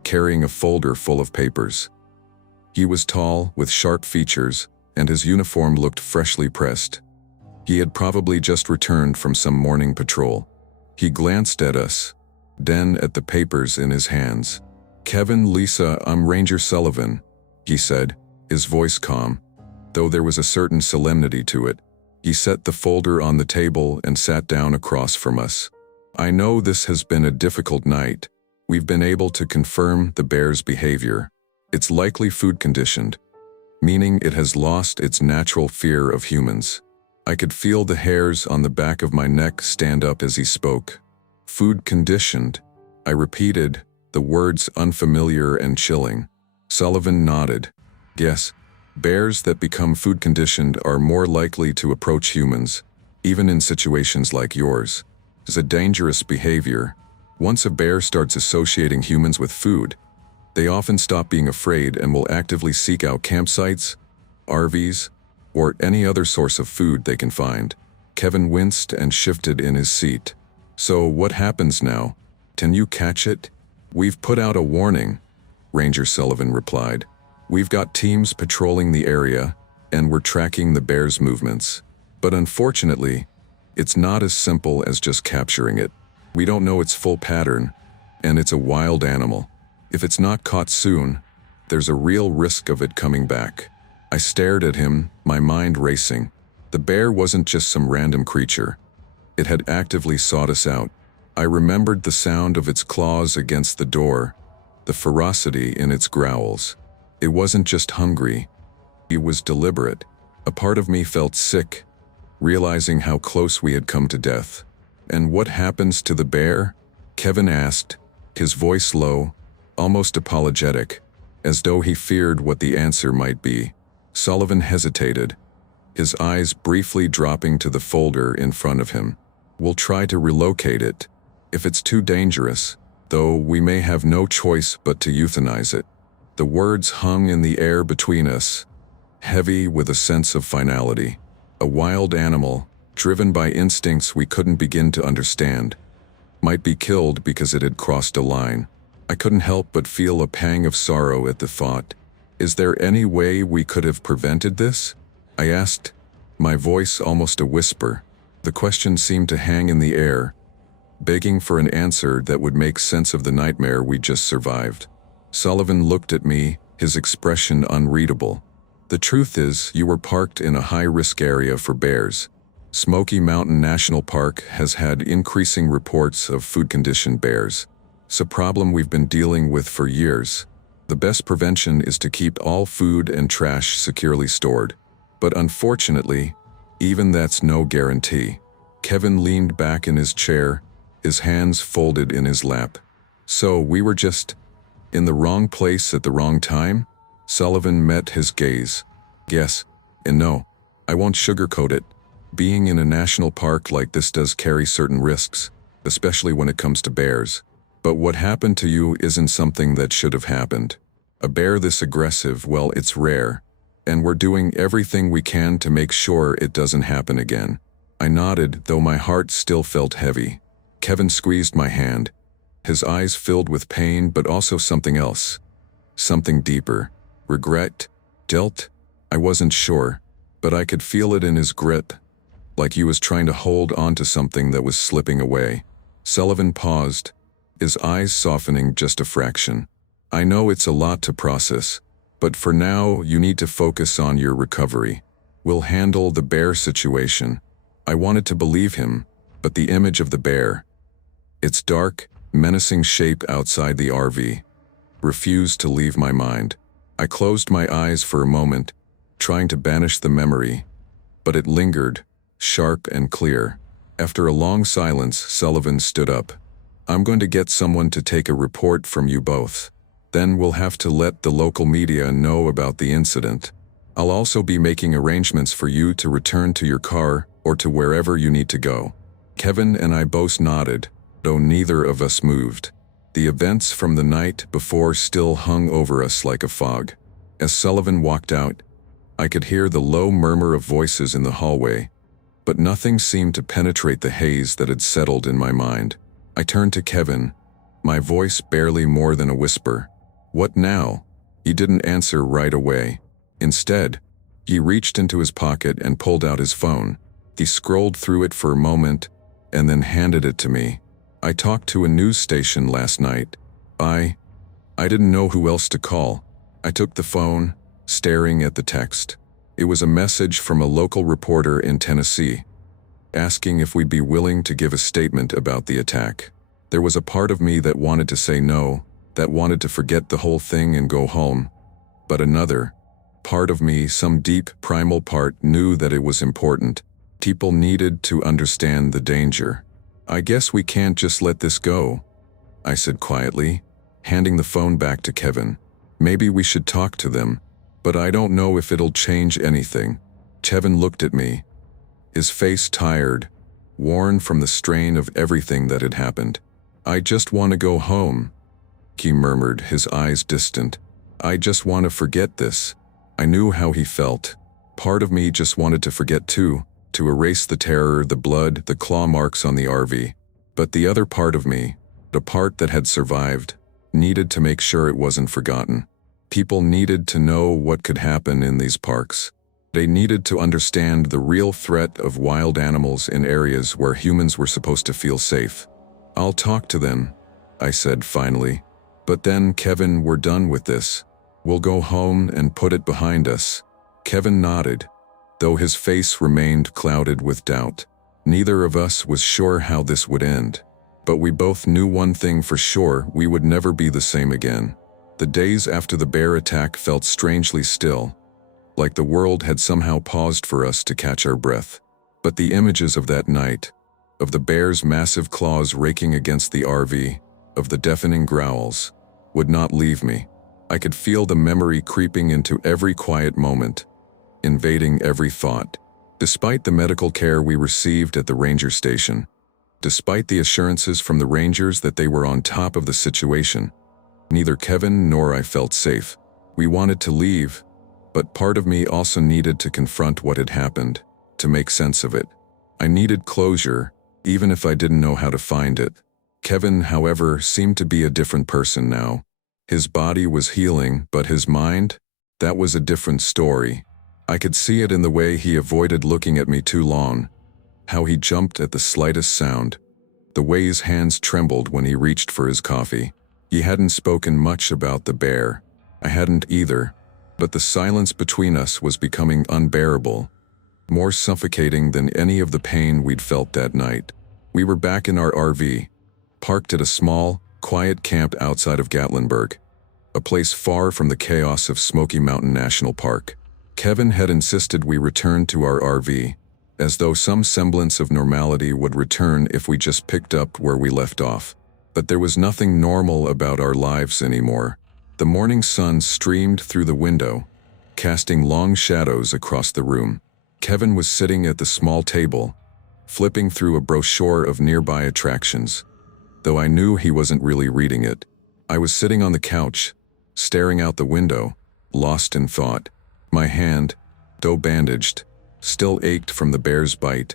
carrying a folder full of papers. He was tall, with sharp features, and his uniform looked freshly pressed. He had probably just returned from some morning patrol. He glanced at us, then at the papers in his hands. "Kevin, Lisa, I'm Ranger Sullivan," he said, his voice calm, though there was a certain solemnity to it. He set the folder on the table and sat down across from us. "I know this has been a difficult night. We've been able to confirm the bear's behavior. It's likely food conditioned, meaning it has lost its natural fear of humans." I could feel the hairs on the back of my neck stand up as he spoke. "Food conditioned," I repeated, the words unfamiliar and chilling. Sullivan nodded. "Yes, bears that become food conditioned are more likely to approach humans, even in situations like yours. It's a dangerous behavior. Once a bear starts associating humans with food, they often stop being afraid and will actively seek out campsites, RVs, or any other source of food they can find." Kevin winced and shifted in his seat. "So what happens now? Can you catch it?" "We've put out a warning," Ranger Sullivan replied. "We've got teams patrolling the area, and we're tracking the bear's movements. But unfortunately, It's not as simple as just capturing it. We don't know its full pattern, and it's a wild animal. If it's not caught soon, there's a real risk of it coming back. I stared at him, my mind racing. The bear wasn't just some random creature. It had actively sought us out. I remembered the sound of its claws against the door, the ferocity in its growls. It wasn't just hungry, it was deliberate. A part of me felt sick, realizing how close we had come to death. "And what happens to the bear?" Kevin asked, his voice low, almost apologetic, as though he feared what the answer might be. Sullivan hesitated, his eyes briefly dropping to the folder in front of him. "We'll try to relocate it. If it's too dangerous, though, we may have no choice but to euthanize it." The words hung in the air between us, heavy with a sense of finality. A wild animal, driven by instincts we couldn't begin to understand, might be killed because it had crossed a line. I couldn't help but feel a pang of sorrow at the thought. "Is there any way we could have prevented this?" I asked, my voice almost a whisper. The question seemed to hang in the air, begging for an answer that would make sense of the nightmare we just survived. Sullivan looked at me, his expression unreadable. "The truth is, you were parked in a high-risk area for bears. Smoky Mountain National Park has had increasing reports of food-conditioned bears. It's a problem we've been dealing with for years. The best prevention is to keep all food and trash securely stored. But unfortunately, even that's no guarantee." Kevin leaned back in his chair, his hands folded in his lap. "So we were just in the wrong place at the wrong time?" Sullivan met his gaze. "Yes, and no. I won't sugarcoat it. Being in a national park like this does carry certain risks, especially when it comes to bears. But what happened to you isn't something that should have happened. A bear this aggressive, well, it's rare, and we're doing everything we can to make sure it doesn't happen again." I nodded, though my heart still felt heavy. Kevin squeezed my hand, his eyes filled with pain but also something else. Something deeper. Regret? Guilt? I wasn't sure, but I could feel it in his grip, like he was trying to hold on to something that was slipping away. Sullivan paused, his eyes softening just a fraction. "I know it's a lot to process, but for now you need to focus on your recovery. We'll handle the bear situation." I wanted to believe him, but the image of the bear, its dark, menacing shape outside the RV, refused to leave my mind. I closed my eyes for a moment, trying to banish the memory, but it lingered, sharp and clear. After a long silence, Sullivan stood up. "I'm going to get someone to take a report from you both. Then we'll have to let the local media know about the incident. I'll also be making arrangements for you to return to your car or to wherever you need to go." Kevin and I both nodded, though neither of us moved. The events from the night before still hung over us like a fog. As Sullivan walked out, I could hear the low murmur of voices in the hallway, but nothing seemed to penetrate the haze that had settled in my mind. I turned to Kevin, my voice barely more than a whisper. "What now?" He didn't answer right away. Instead, he reached into his pocket and pulled out his phone. He scrolled through it for a moment, and then handed it to me. "I talked to a news station last night. I didn't know who else to call." I took the phone, staring at the text. It was a message from a local reporter in Tennessee, asking if we'd be willing to give a statement about the attack. There was a part of me that wanted to say no, that wanted to forget the whole thing and go home. But another part of me, some deep, primal part, knew that it was important. People needed to understand the danger. "I guess we can't just let this go," I said quietly, handing the phone back to Kevin. "Maybe we should talk to them, but I don't know if it'll change anything." Kevin looked at me, his face tired, worn from the strain of everything that had happened. "I just want to go home," he murmured, his eyes distant. "I just want to forget this." I knew how he felt. Part of me just wanted to forget too, to erase the terror, the blood, the claw marks on the RV. But the other part of me, the part that had survived, needed to make sure it wasn't forgotten. People needed to know what could happen in these parks. They needed to understand the real threat of wild animals in areas where humans were supposed to feel safe. "I'll talk to them," I said finally. "But then, Kevin, we're done with this. We'll go home and put it behind us." Kevin nodded, though his face remained clouded with doubt. Neither of us was sure how this would end. But we both knew one thing for sure: we would never be the same again. The days after the bear attack felt strangely still, like the world had somehow paused for us to catch our breath. But the images of that night, of the bear's massive claws raking against the RV, of the deafening growls, would not leave me. I could feel the memory creeping into every quiet moment, invading every thought. Despite the medical care we received at the ranger station, despite the assurances from the rangers that they were on top of the situation, neither Kevin nor I felt safe. We wanted to leave, but part of me also needed to confront what had happened, to make sense of it. I needed closure, even if I didn't know how to find it. Kevin, however, seemed to be a different person now. His body was healing, but his mind? That was a different story. I could see it in the way he avoided looking at me too long, how he jumped at the slightest sound, the way his hands trembled when he reached for his coffee. He hadn't spoken much about the bear. I hadn't either, but the silence between us was becoming unbearable, more suffocating than any of the pain we'd felt that night. We were back in our RV, parked at a small, quiet camp outside of Gatlinburg, a place far from the chaos of Smoky Mountain National Park. Kevin had insisted we return to our RV, as though some semblance of normality would return if we just picked up where we left off. But there was nothing normal about our lives anymore. The morning sun streamed through the window, casting long shadows across the room. Kevin was sitting at the small table, flipping through a brochure of nearby attractions, though I knew he wasn't really reading it. I was sitting on the couch, staring out the window, lost in thought. My hand, though bandaged, still ached from the bear's bite,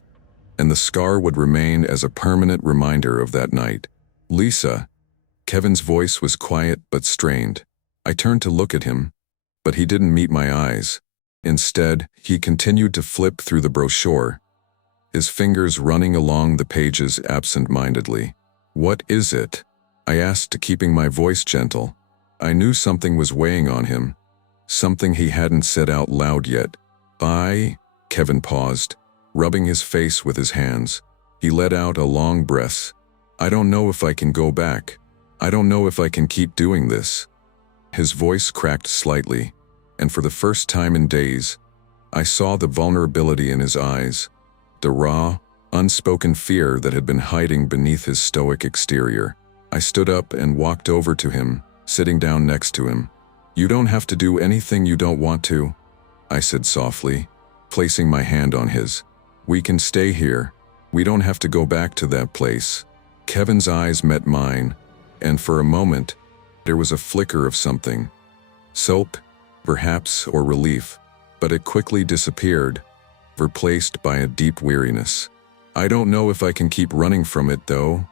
and the scar would remain as a permanent reminder of that night. "Lisa." Kevin's voice was quiet but strained. I turned to look at him, but he didn't meet my eyes. Instead, he continued to flip through the brochure, his fingers running along the pages absent-mindedly. "What is it?" I asked, keeping my voice gentle. I knew something was weighing on him, something he hadn't said out loud yet. Kevin paused, rubbing his face with his hands. He let out a long breath. "I don't know if I can go back. I don't know if I can keep doing this." His voice cracked slightly, and for the first time in days, I saw the vulnerability in his eyes, the raw, unspoken fear that had been hiding beneath his stoic exterior. I stood up and walked over to him, sitting down next to him. "You don't have to do anything you don't want to," I said softly, placing my hand on his. "We can stay here. We don't have to go back to that place." Kevin's eyes met mine, and for a moment, there was a flicker of something. Soap, perhaps, or relief, but it quickly disappeared, replaced by a deep weariness. "I don't know if I can keep running from it, though,"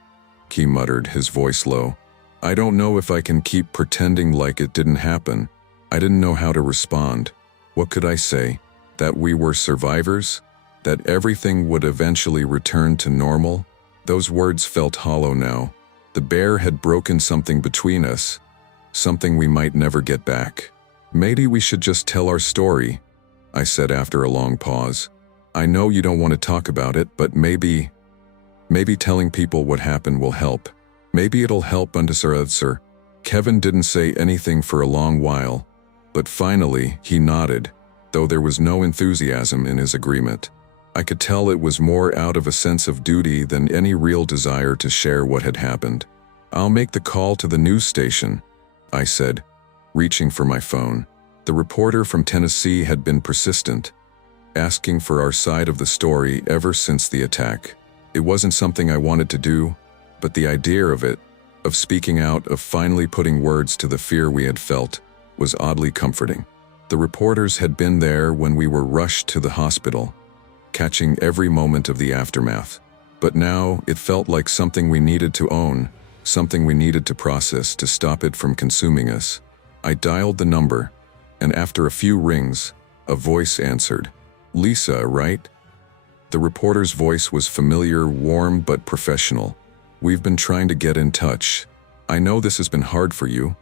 he muttered, his voice low. "I don't know if I can keep pretending like it didn't happen." I didn't know how to respond. What could I say? That we were survivors? That everything would eventually return to normal? Those words felt hollow now. The bear had broken something between us, something we might never get back. "Maybe we should just tell our story," I said after a long pause. "I know you don't want to talk about it, but maybe telling people what happened will help. Maybe it'll help sir." Kevin didn't say anything for a long while, but finally he nodded, though there was no enthusiasm in his agreement. I could tell it was more out of a sense of duty than any real desire to share what had happened. "I'll make the call to the news station," I said, reaching for my phone. The reporter from Tennessee had been persistent, asking for our side of the story ever since the attack. It wasn't something I wanted to do, but the idea of it, of speaking out, of finally putting words to the fear we had felt, was oddly comforting. The reporters had been there when we were rushed to the hospital, catching every moment of the aftermath. But now it felt like something we needed to own, something we needed to process to stop it from consuming us. I dialed the number, and after a few rings, A voice answered. Lisa, right? The reporter's voice was familiar, warm, but professional. We've been trying to get in touch. I know this has been hard for you,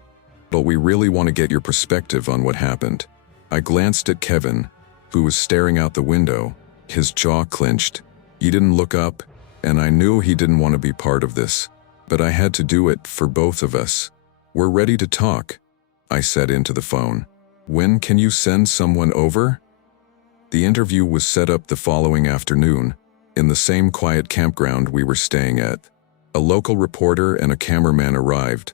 but we really want to get your perspective on what happened. I glanced at Kevin, who was staring out the window, his jaw clenched. He didn't look up, and I knew he didn't want to be part of this. But I had to do it for both of us. We're ready to talk, I said into the phone. When can you send someone over? The interview was set up the following afternoon, in the same quiet campground we were staying at. A local reporter and a cameraman arrived,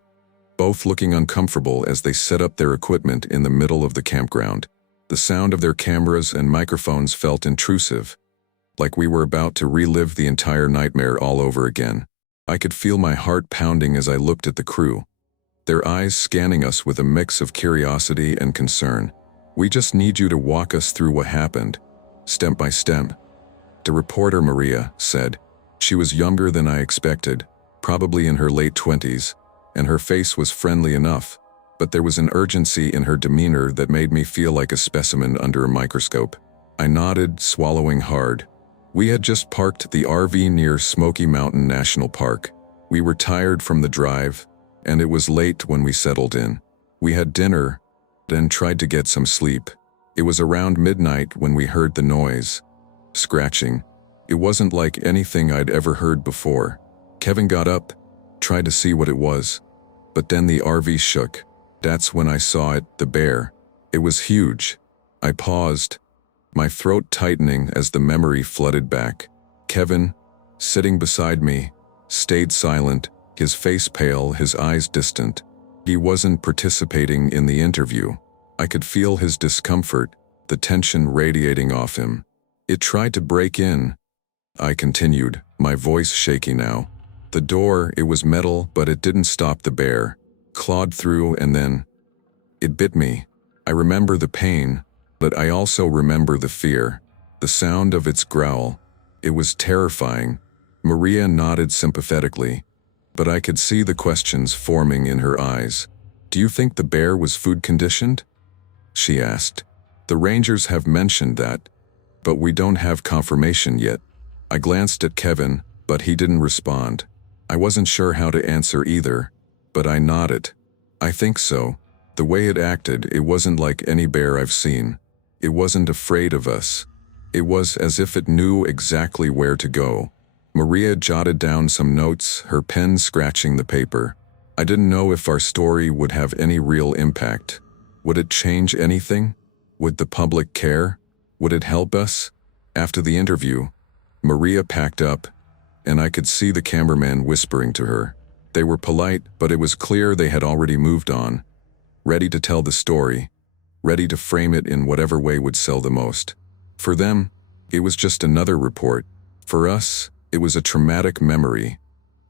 both looking uncomfortable as they set up their equipment in the middle of the campground. The sound of their cameras and microphones felt intrusive, like we were about to relive the entire nightmare all over again. I could feel my heart pounding as I looked at the crew, their eyes scanning us with a mix of curiosity and concern. We just need you to walk us through what happened, step by step, the reporter Maria said. She was younger than I expected, probably in her late 20s, and her face was friendly enough, but there was an urgency in her demeanor that made me feel like a specimen under a microscope. I nodded, swallowing hard. We had just parked the RV near Smoky Mountain National Park. We were tired from the drive, and it was late when we settled in. We had dinner, then tried to get some sleep. It was around midnight when we heard the noise. Scratching. It wasn't like anything I'd ever heard before. Kevin got up, tried to see what it was, but then the RV shook. That's when I saw it, the bear. It was huge. I paused, my throat tightening as the memory flooded back. Kevin, sitting beside me, stayed silent, his face pale, his eyes distant. He wasn't participating in the interview. I could feel his discomfort, the tension radiating off him. It tried to break in. I continued, my voice shaky now. The door, it was metal, but it didn't stop the bear. Clawed through and then it bit me. I remember the pain, but I also remember the fear, the sound of its growl. It was terrifying. Maria nodded sympathetically, but I could see the questions forming in her eyes. Do you think the bear was food conditioned? She asked. The rangers have mentioned that, but we don't have confirmation yet. I glanced at Kevin, but he didn't respond. I wasn't sure how to answer either, but I nodded. I think so. The way it acted, it wasn't like any bear I've seen. It wasn't afraid of us. It was as if it knew exactly where to go. Maria jotted down some notes, her pen scratching the paper. I didn't know if our story would have any real impact. Would it change anything? Would the public care? Would it help us? After the interview, Maria packed up, and I could see the cameraman whispering to her. They were polite, but it was clear they had already moved on, ready to tell the story, ready to frame it in whatever way would sell the most. For them, it was just another report. For us, it was a traumatic memory,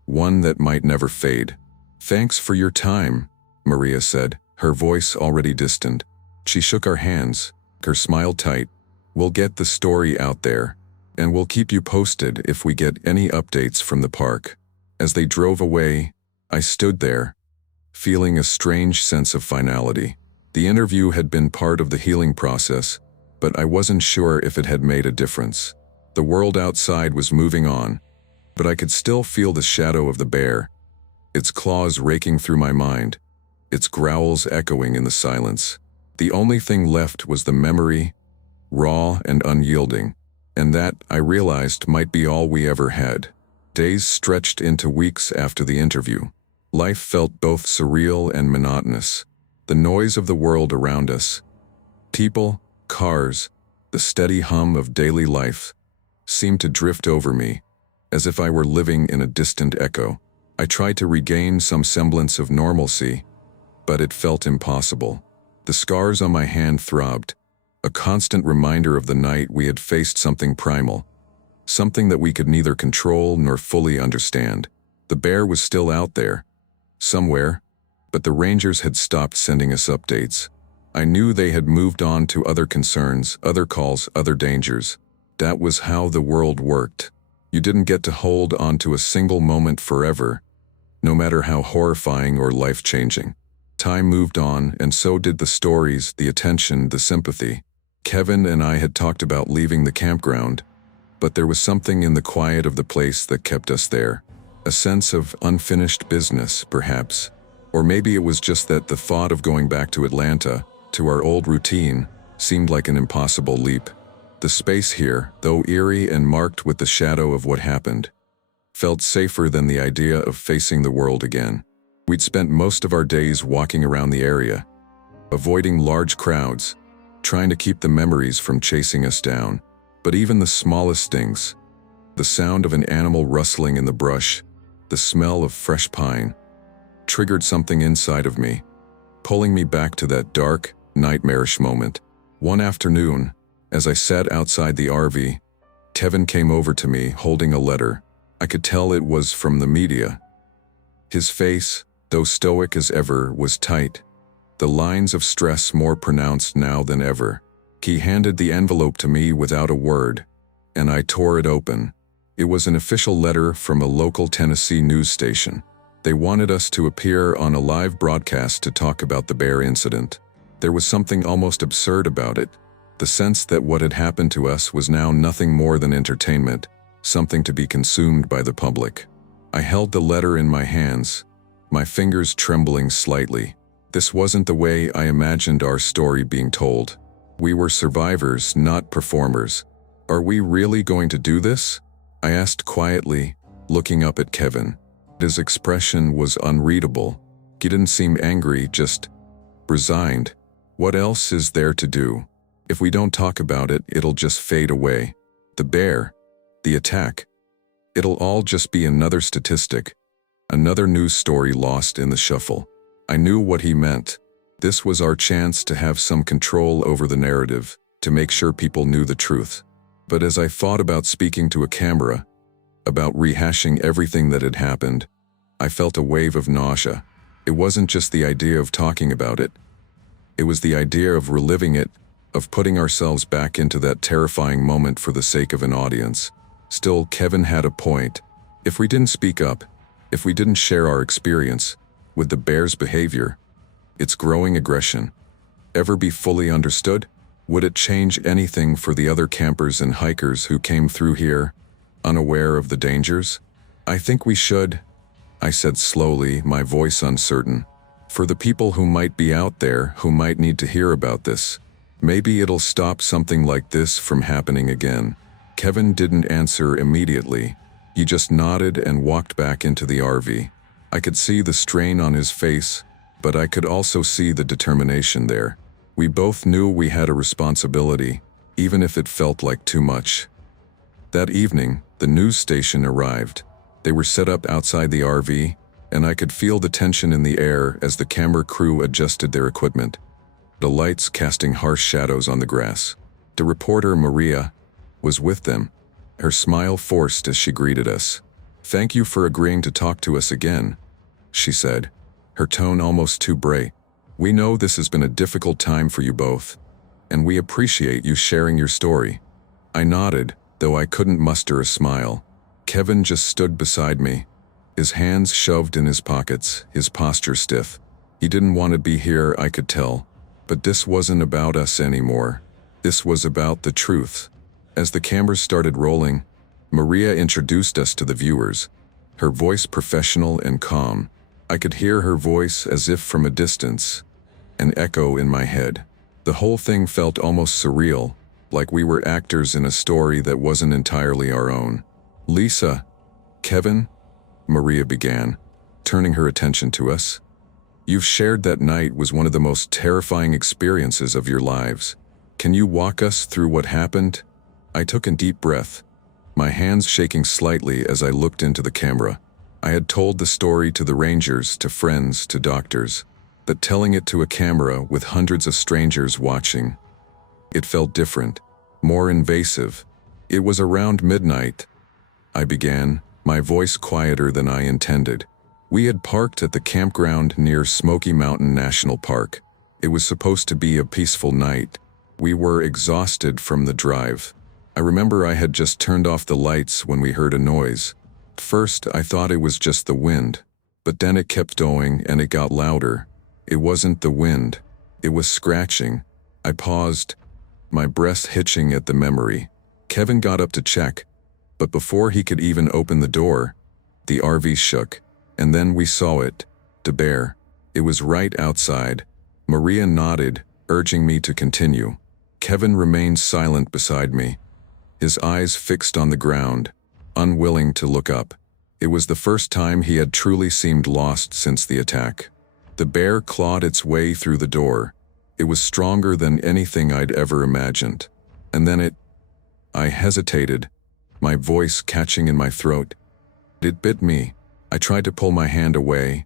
one that might never fade. Thanks for your time, Maria said, her voice already distant. She shook our hands, her smile tight. We'll get the story out there, and we'll keep you posted if we get any updates from the park. As they drove away, I stood there, feeling a strange sense of finality. The interview had been part of the healing process, but I wasn't sure if it had made a difference. The world outside was moving on, but I could still feel the shadow of the bear, its claws raking through my mind, its growls echoing in the silence. The only thing left was the memory, raw and unyielding, and that, I realized, might be all we ever had. Days stretched into weeks after the interview. Life felt both surreal and monotonous. The noise of the world around us, people, cars, the steady hum of daily life, seemed to drift over me, as if I were living in a distant echo. I tried to regain some semblance of normalcy, but it felt impossible. The scars on my hand throbbed, a constant reminder of the night we had faced something primal, something that we could neither control nor fully understand. The bear was still out there, somewhere, but the rangers had stopped sending us updates. I knew they had moved on to other concerns, other calls, other dangers. That was how the world worked. You didn't get to hold on to a single moment forever, no matter how horrifying or life-changing. Time moved on, and so did the stories, the attention, the sympathy. Kevin and I had talked about leaving the campground, but there was something in the quiet of the place that kept us there. A sense of unfinished business, perhaps. Or maybe it was just that the thought of going back to Atlanta, to our old routine, seemed like an impossible leap. The space here, though eerie and marked with the shadow of what happened, felt safer than the idea of facing the world again. We'd spent most of our days walking around the area, avoiding large crowds, trying to keep the memories from chasing us down. But even the smallest things, the sound of an animal rustling in the brush, the smell of fresh pine, triggered something inside of me, pulling me back to that dark, nightmarish moment. One afternoon, as I sat outside the RV, Kevin came over to me holding a letter. I could tell it was from the media. His face, though stoic as ever, was tight, the lines of stress more pronounced now than ever. He handed the envelope to me without a word, and I tore it open. It was an official letter from a local Tennessee news station. They wanted us to appear on a live broadcast to talk about the bear incident. There was something almost absurd about it, the sense that what had happened to us was now nothing more than entertainment, something to be consumed by the public. I held the letter in my hands, my fingers trembling slightly. This wasn't the way I imagined our story being told. We were survivors, not performers. Are we really going to do this? I asked quietly, looking up at Kevin. His expression was unreadable. He didn't seem angry, just resigned. What else is there to do? If we don't talk about it, it'll just fade away. The bear, the attack. It'll all just be another statistic, another news story lost in the shuffle. I knew what he meant. This was our chance to have some control over the narrative, to make sure people knew the truth. But as I thought about speaking to a camera, about rehashing everything that had happened, I felt a wave of nausea. It wasn't just the idea of talking about it. It was the idea of reliving it, of putting ourselves back into that terrifying moment for the sake of an audience. Still, Kevin had a point. If we didn't speak up, if we didn't share our experience with the bear's behavior, its growing aggression, ever be fully understood? Would it change anything for the other campers and hikers who came through here, unaware of the dangers? I think we should, I said slowly, my voice uncertain. For the people who might be out there, who might need to hear about this. Maybe it'll stop something like this from happening again. Kevin didn't answer immediately. He just nodded and walked back into the RV. I could see the strain on his face, but I could also see the determination there. We both knew we had a responsibility, even if it felt like too much. That evening, the news station arrived. They were set up outside the RV, and I could feel the tension in the air as the camera crew adjusted their equipment, the lights casting harsh shadows on the grass. The reporter, Maria, was with them, her smile forced as she greeted us. "Thank you for agreeing to talk to us again," she said, her tone almost too bright. "We know this has been a difficult time for you both, and we appreciate you sharing your story." I nodded, though I couldn't muster a smile. Kevin just stood beside me, his hands shoved in his pockets, his posture stiff. He didn't want to be here, I could tell. But this wasn't about us anymore. This was about the truth. As the cameras started rolling, Maria introduced us to the viewers, her voice professional and calm. I could hear her voice as if from a distance, an echo in my head. The whole thing felt almost surreal, like we were actors in a story that wasn't entirely our own. "Lisa, Kevin," Maria began, turning her attention to us. "You've shared that night was one of the most terrifying experiences of your lives. Can you walk us through what happened?" I took a deep breath, my hands shaking slightly as I looked into the camera. I had told the story to the rangers, to friends, to doctors, but telling it to a camera with hundreds of strangers watching, it felt different, more invasive. "It was around midnight," I began, my voice quieter than I intended. "We had parked at the campground near Smoky Mountain National Park. It was supposed to be a peaceful night. We were exhausted from the drive. I remember I had just turned off the lights when we heard a noise. First, I thought it was just the wind, but then it kept going and it got louder. It wasn't the wind. It was scratching." I paused, my breast hitching at the memory. Kevin got up to check, but before he could even open the door, the RV shook, and then we saw it, the bear. It was right outside. Maria nodded, urging me to continue. Kevin remained silent beside me, his eyes fixed on the ground, unwilling to look up. It was the first time he had truly seemed lost since the attack. The bear clawed its way through the door. It was stronger than anything I'd ever imagined. And then I hesitated, my voice catching in my throat. It bit me. I tried to pull my hand away,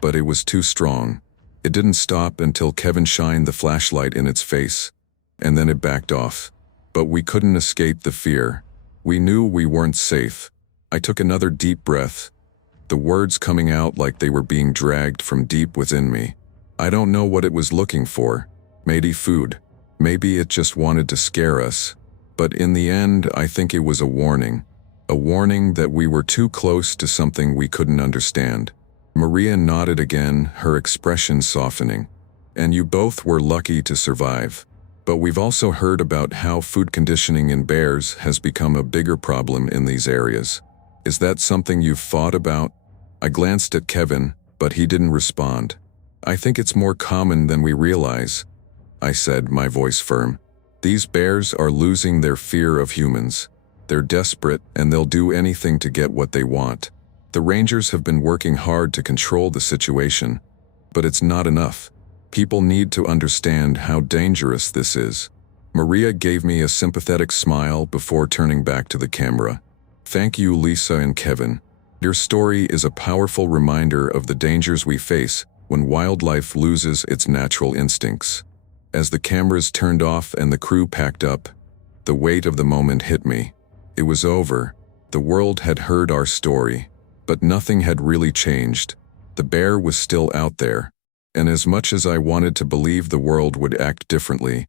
but it was too strong. It didn't stop until Kevin shined the flashlight in its face, and then it backed off. But we couldn't escape the fear. We knew we weren't safe. I took another deep breath, the words coming out like they were being dragged from deep within me. I don't know what it was looking for. Maybe food. Maybe it just wanted to scare us. But in the end, I think it was a warning. A warning that we were too close to something we couldn't understand. Maria nodded again, her expression softening. And you both were lucky to survive. But we've also heard about how food conditioning in bears has become a bigger problem in these areas. Is that something you've thought about? I glanced at Kevin, but he didn't respond. I think it's more common than we realize, I said, my voice firm. These bears are losing their fear of humans. They're desperate, and they'll do anything to get what they want. The rangers have been working hard to control the situation, but it's not enough. People need to understand how dangerous this is. Maria gave me a sympathetic smile before turning back to the camera. Thank you, Lisa and Kevin. Your story is a powerful reminder of the dangers we face when wildlife loses its natural instincts. As the cameras turned off and the crew packed up, the weight of the moment hit me. It was over. The world had heard our story, but nothing had really changed. The bear was still out there, and as much as I wanted to believe the world would act differently,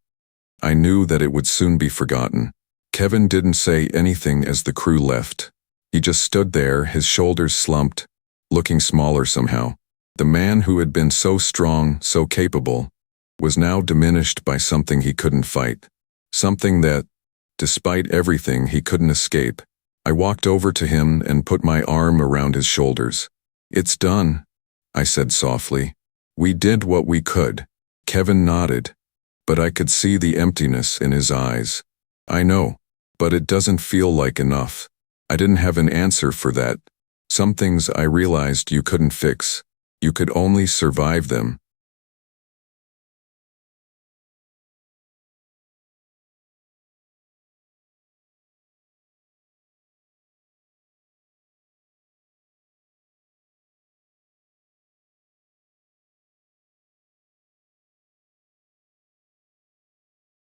I knew that it would soon be forgotten. Kevin didn't say anything as the crew left. He just stood there, his shoulders slumped, looking smaller somehow. The man who had been so strong, so capable, was now diminished by something he couldn't fight. Something that, despite everything, he couldn't escape. I walked over to him and put my arm around his shoulders. It's done, I said softly. We did what we could. Kevin nodded, but I could see the emptiness in his eyes. I know, but it doesn't feel like enough. I didn't have an answer for that. Some things I realized you couldn't fix. You could only survive them.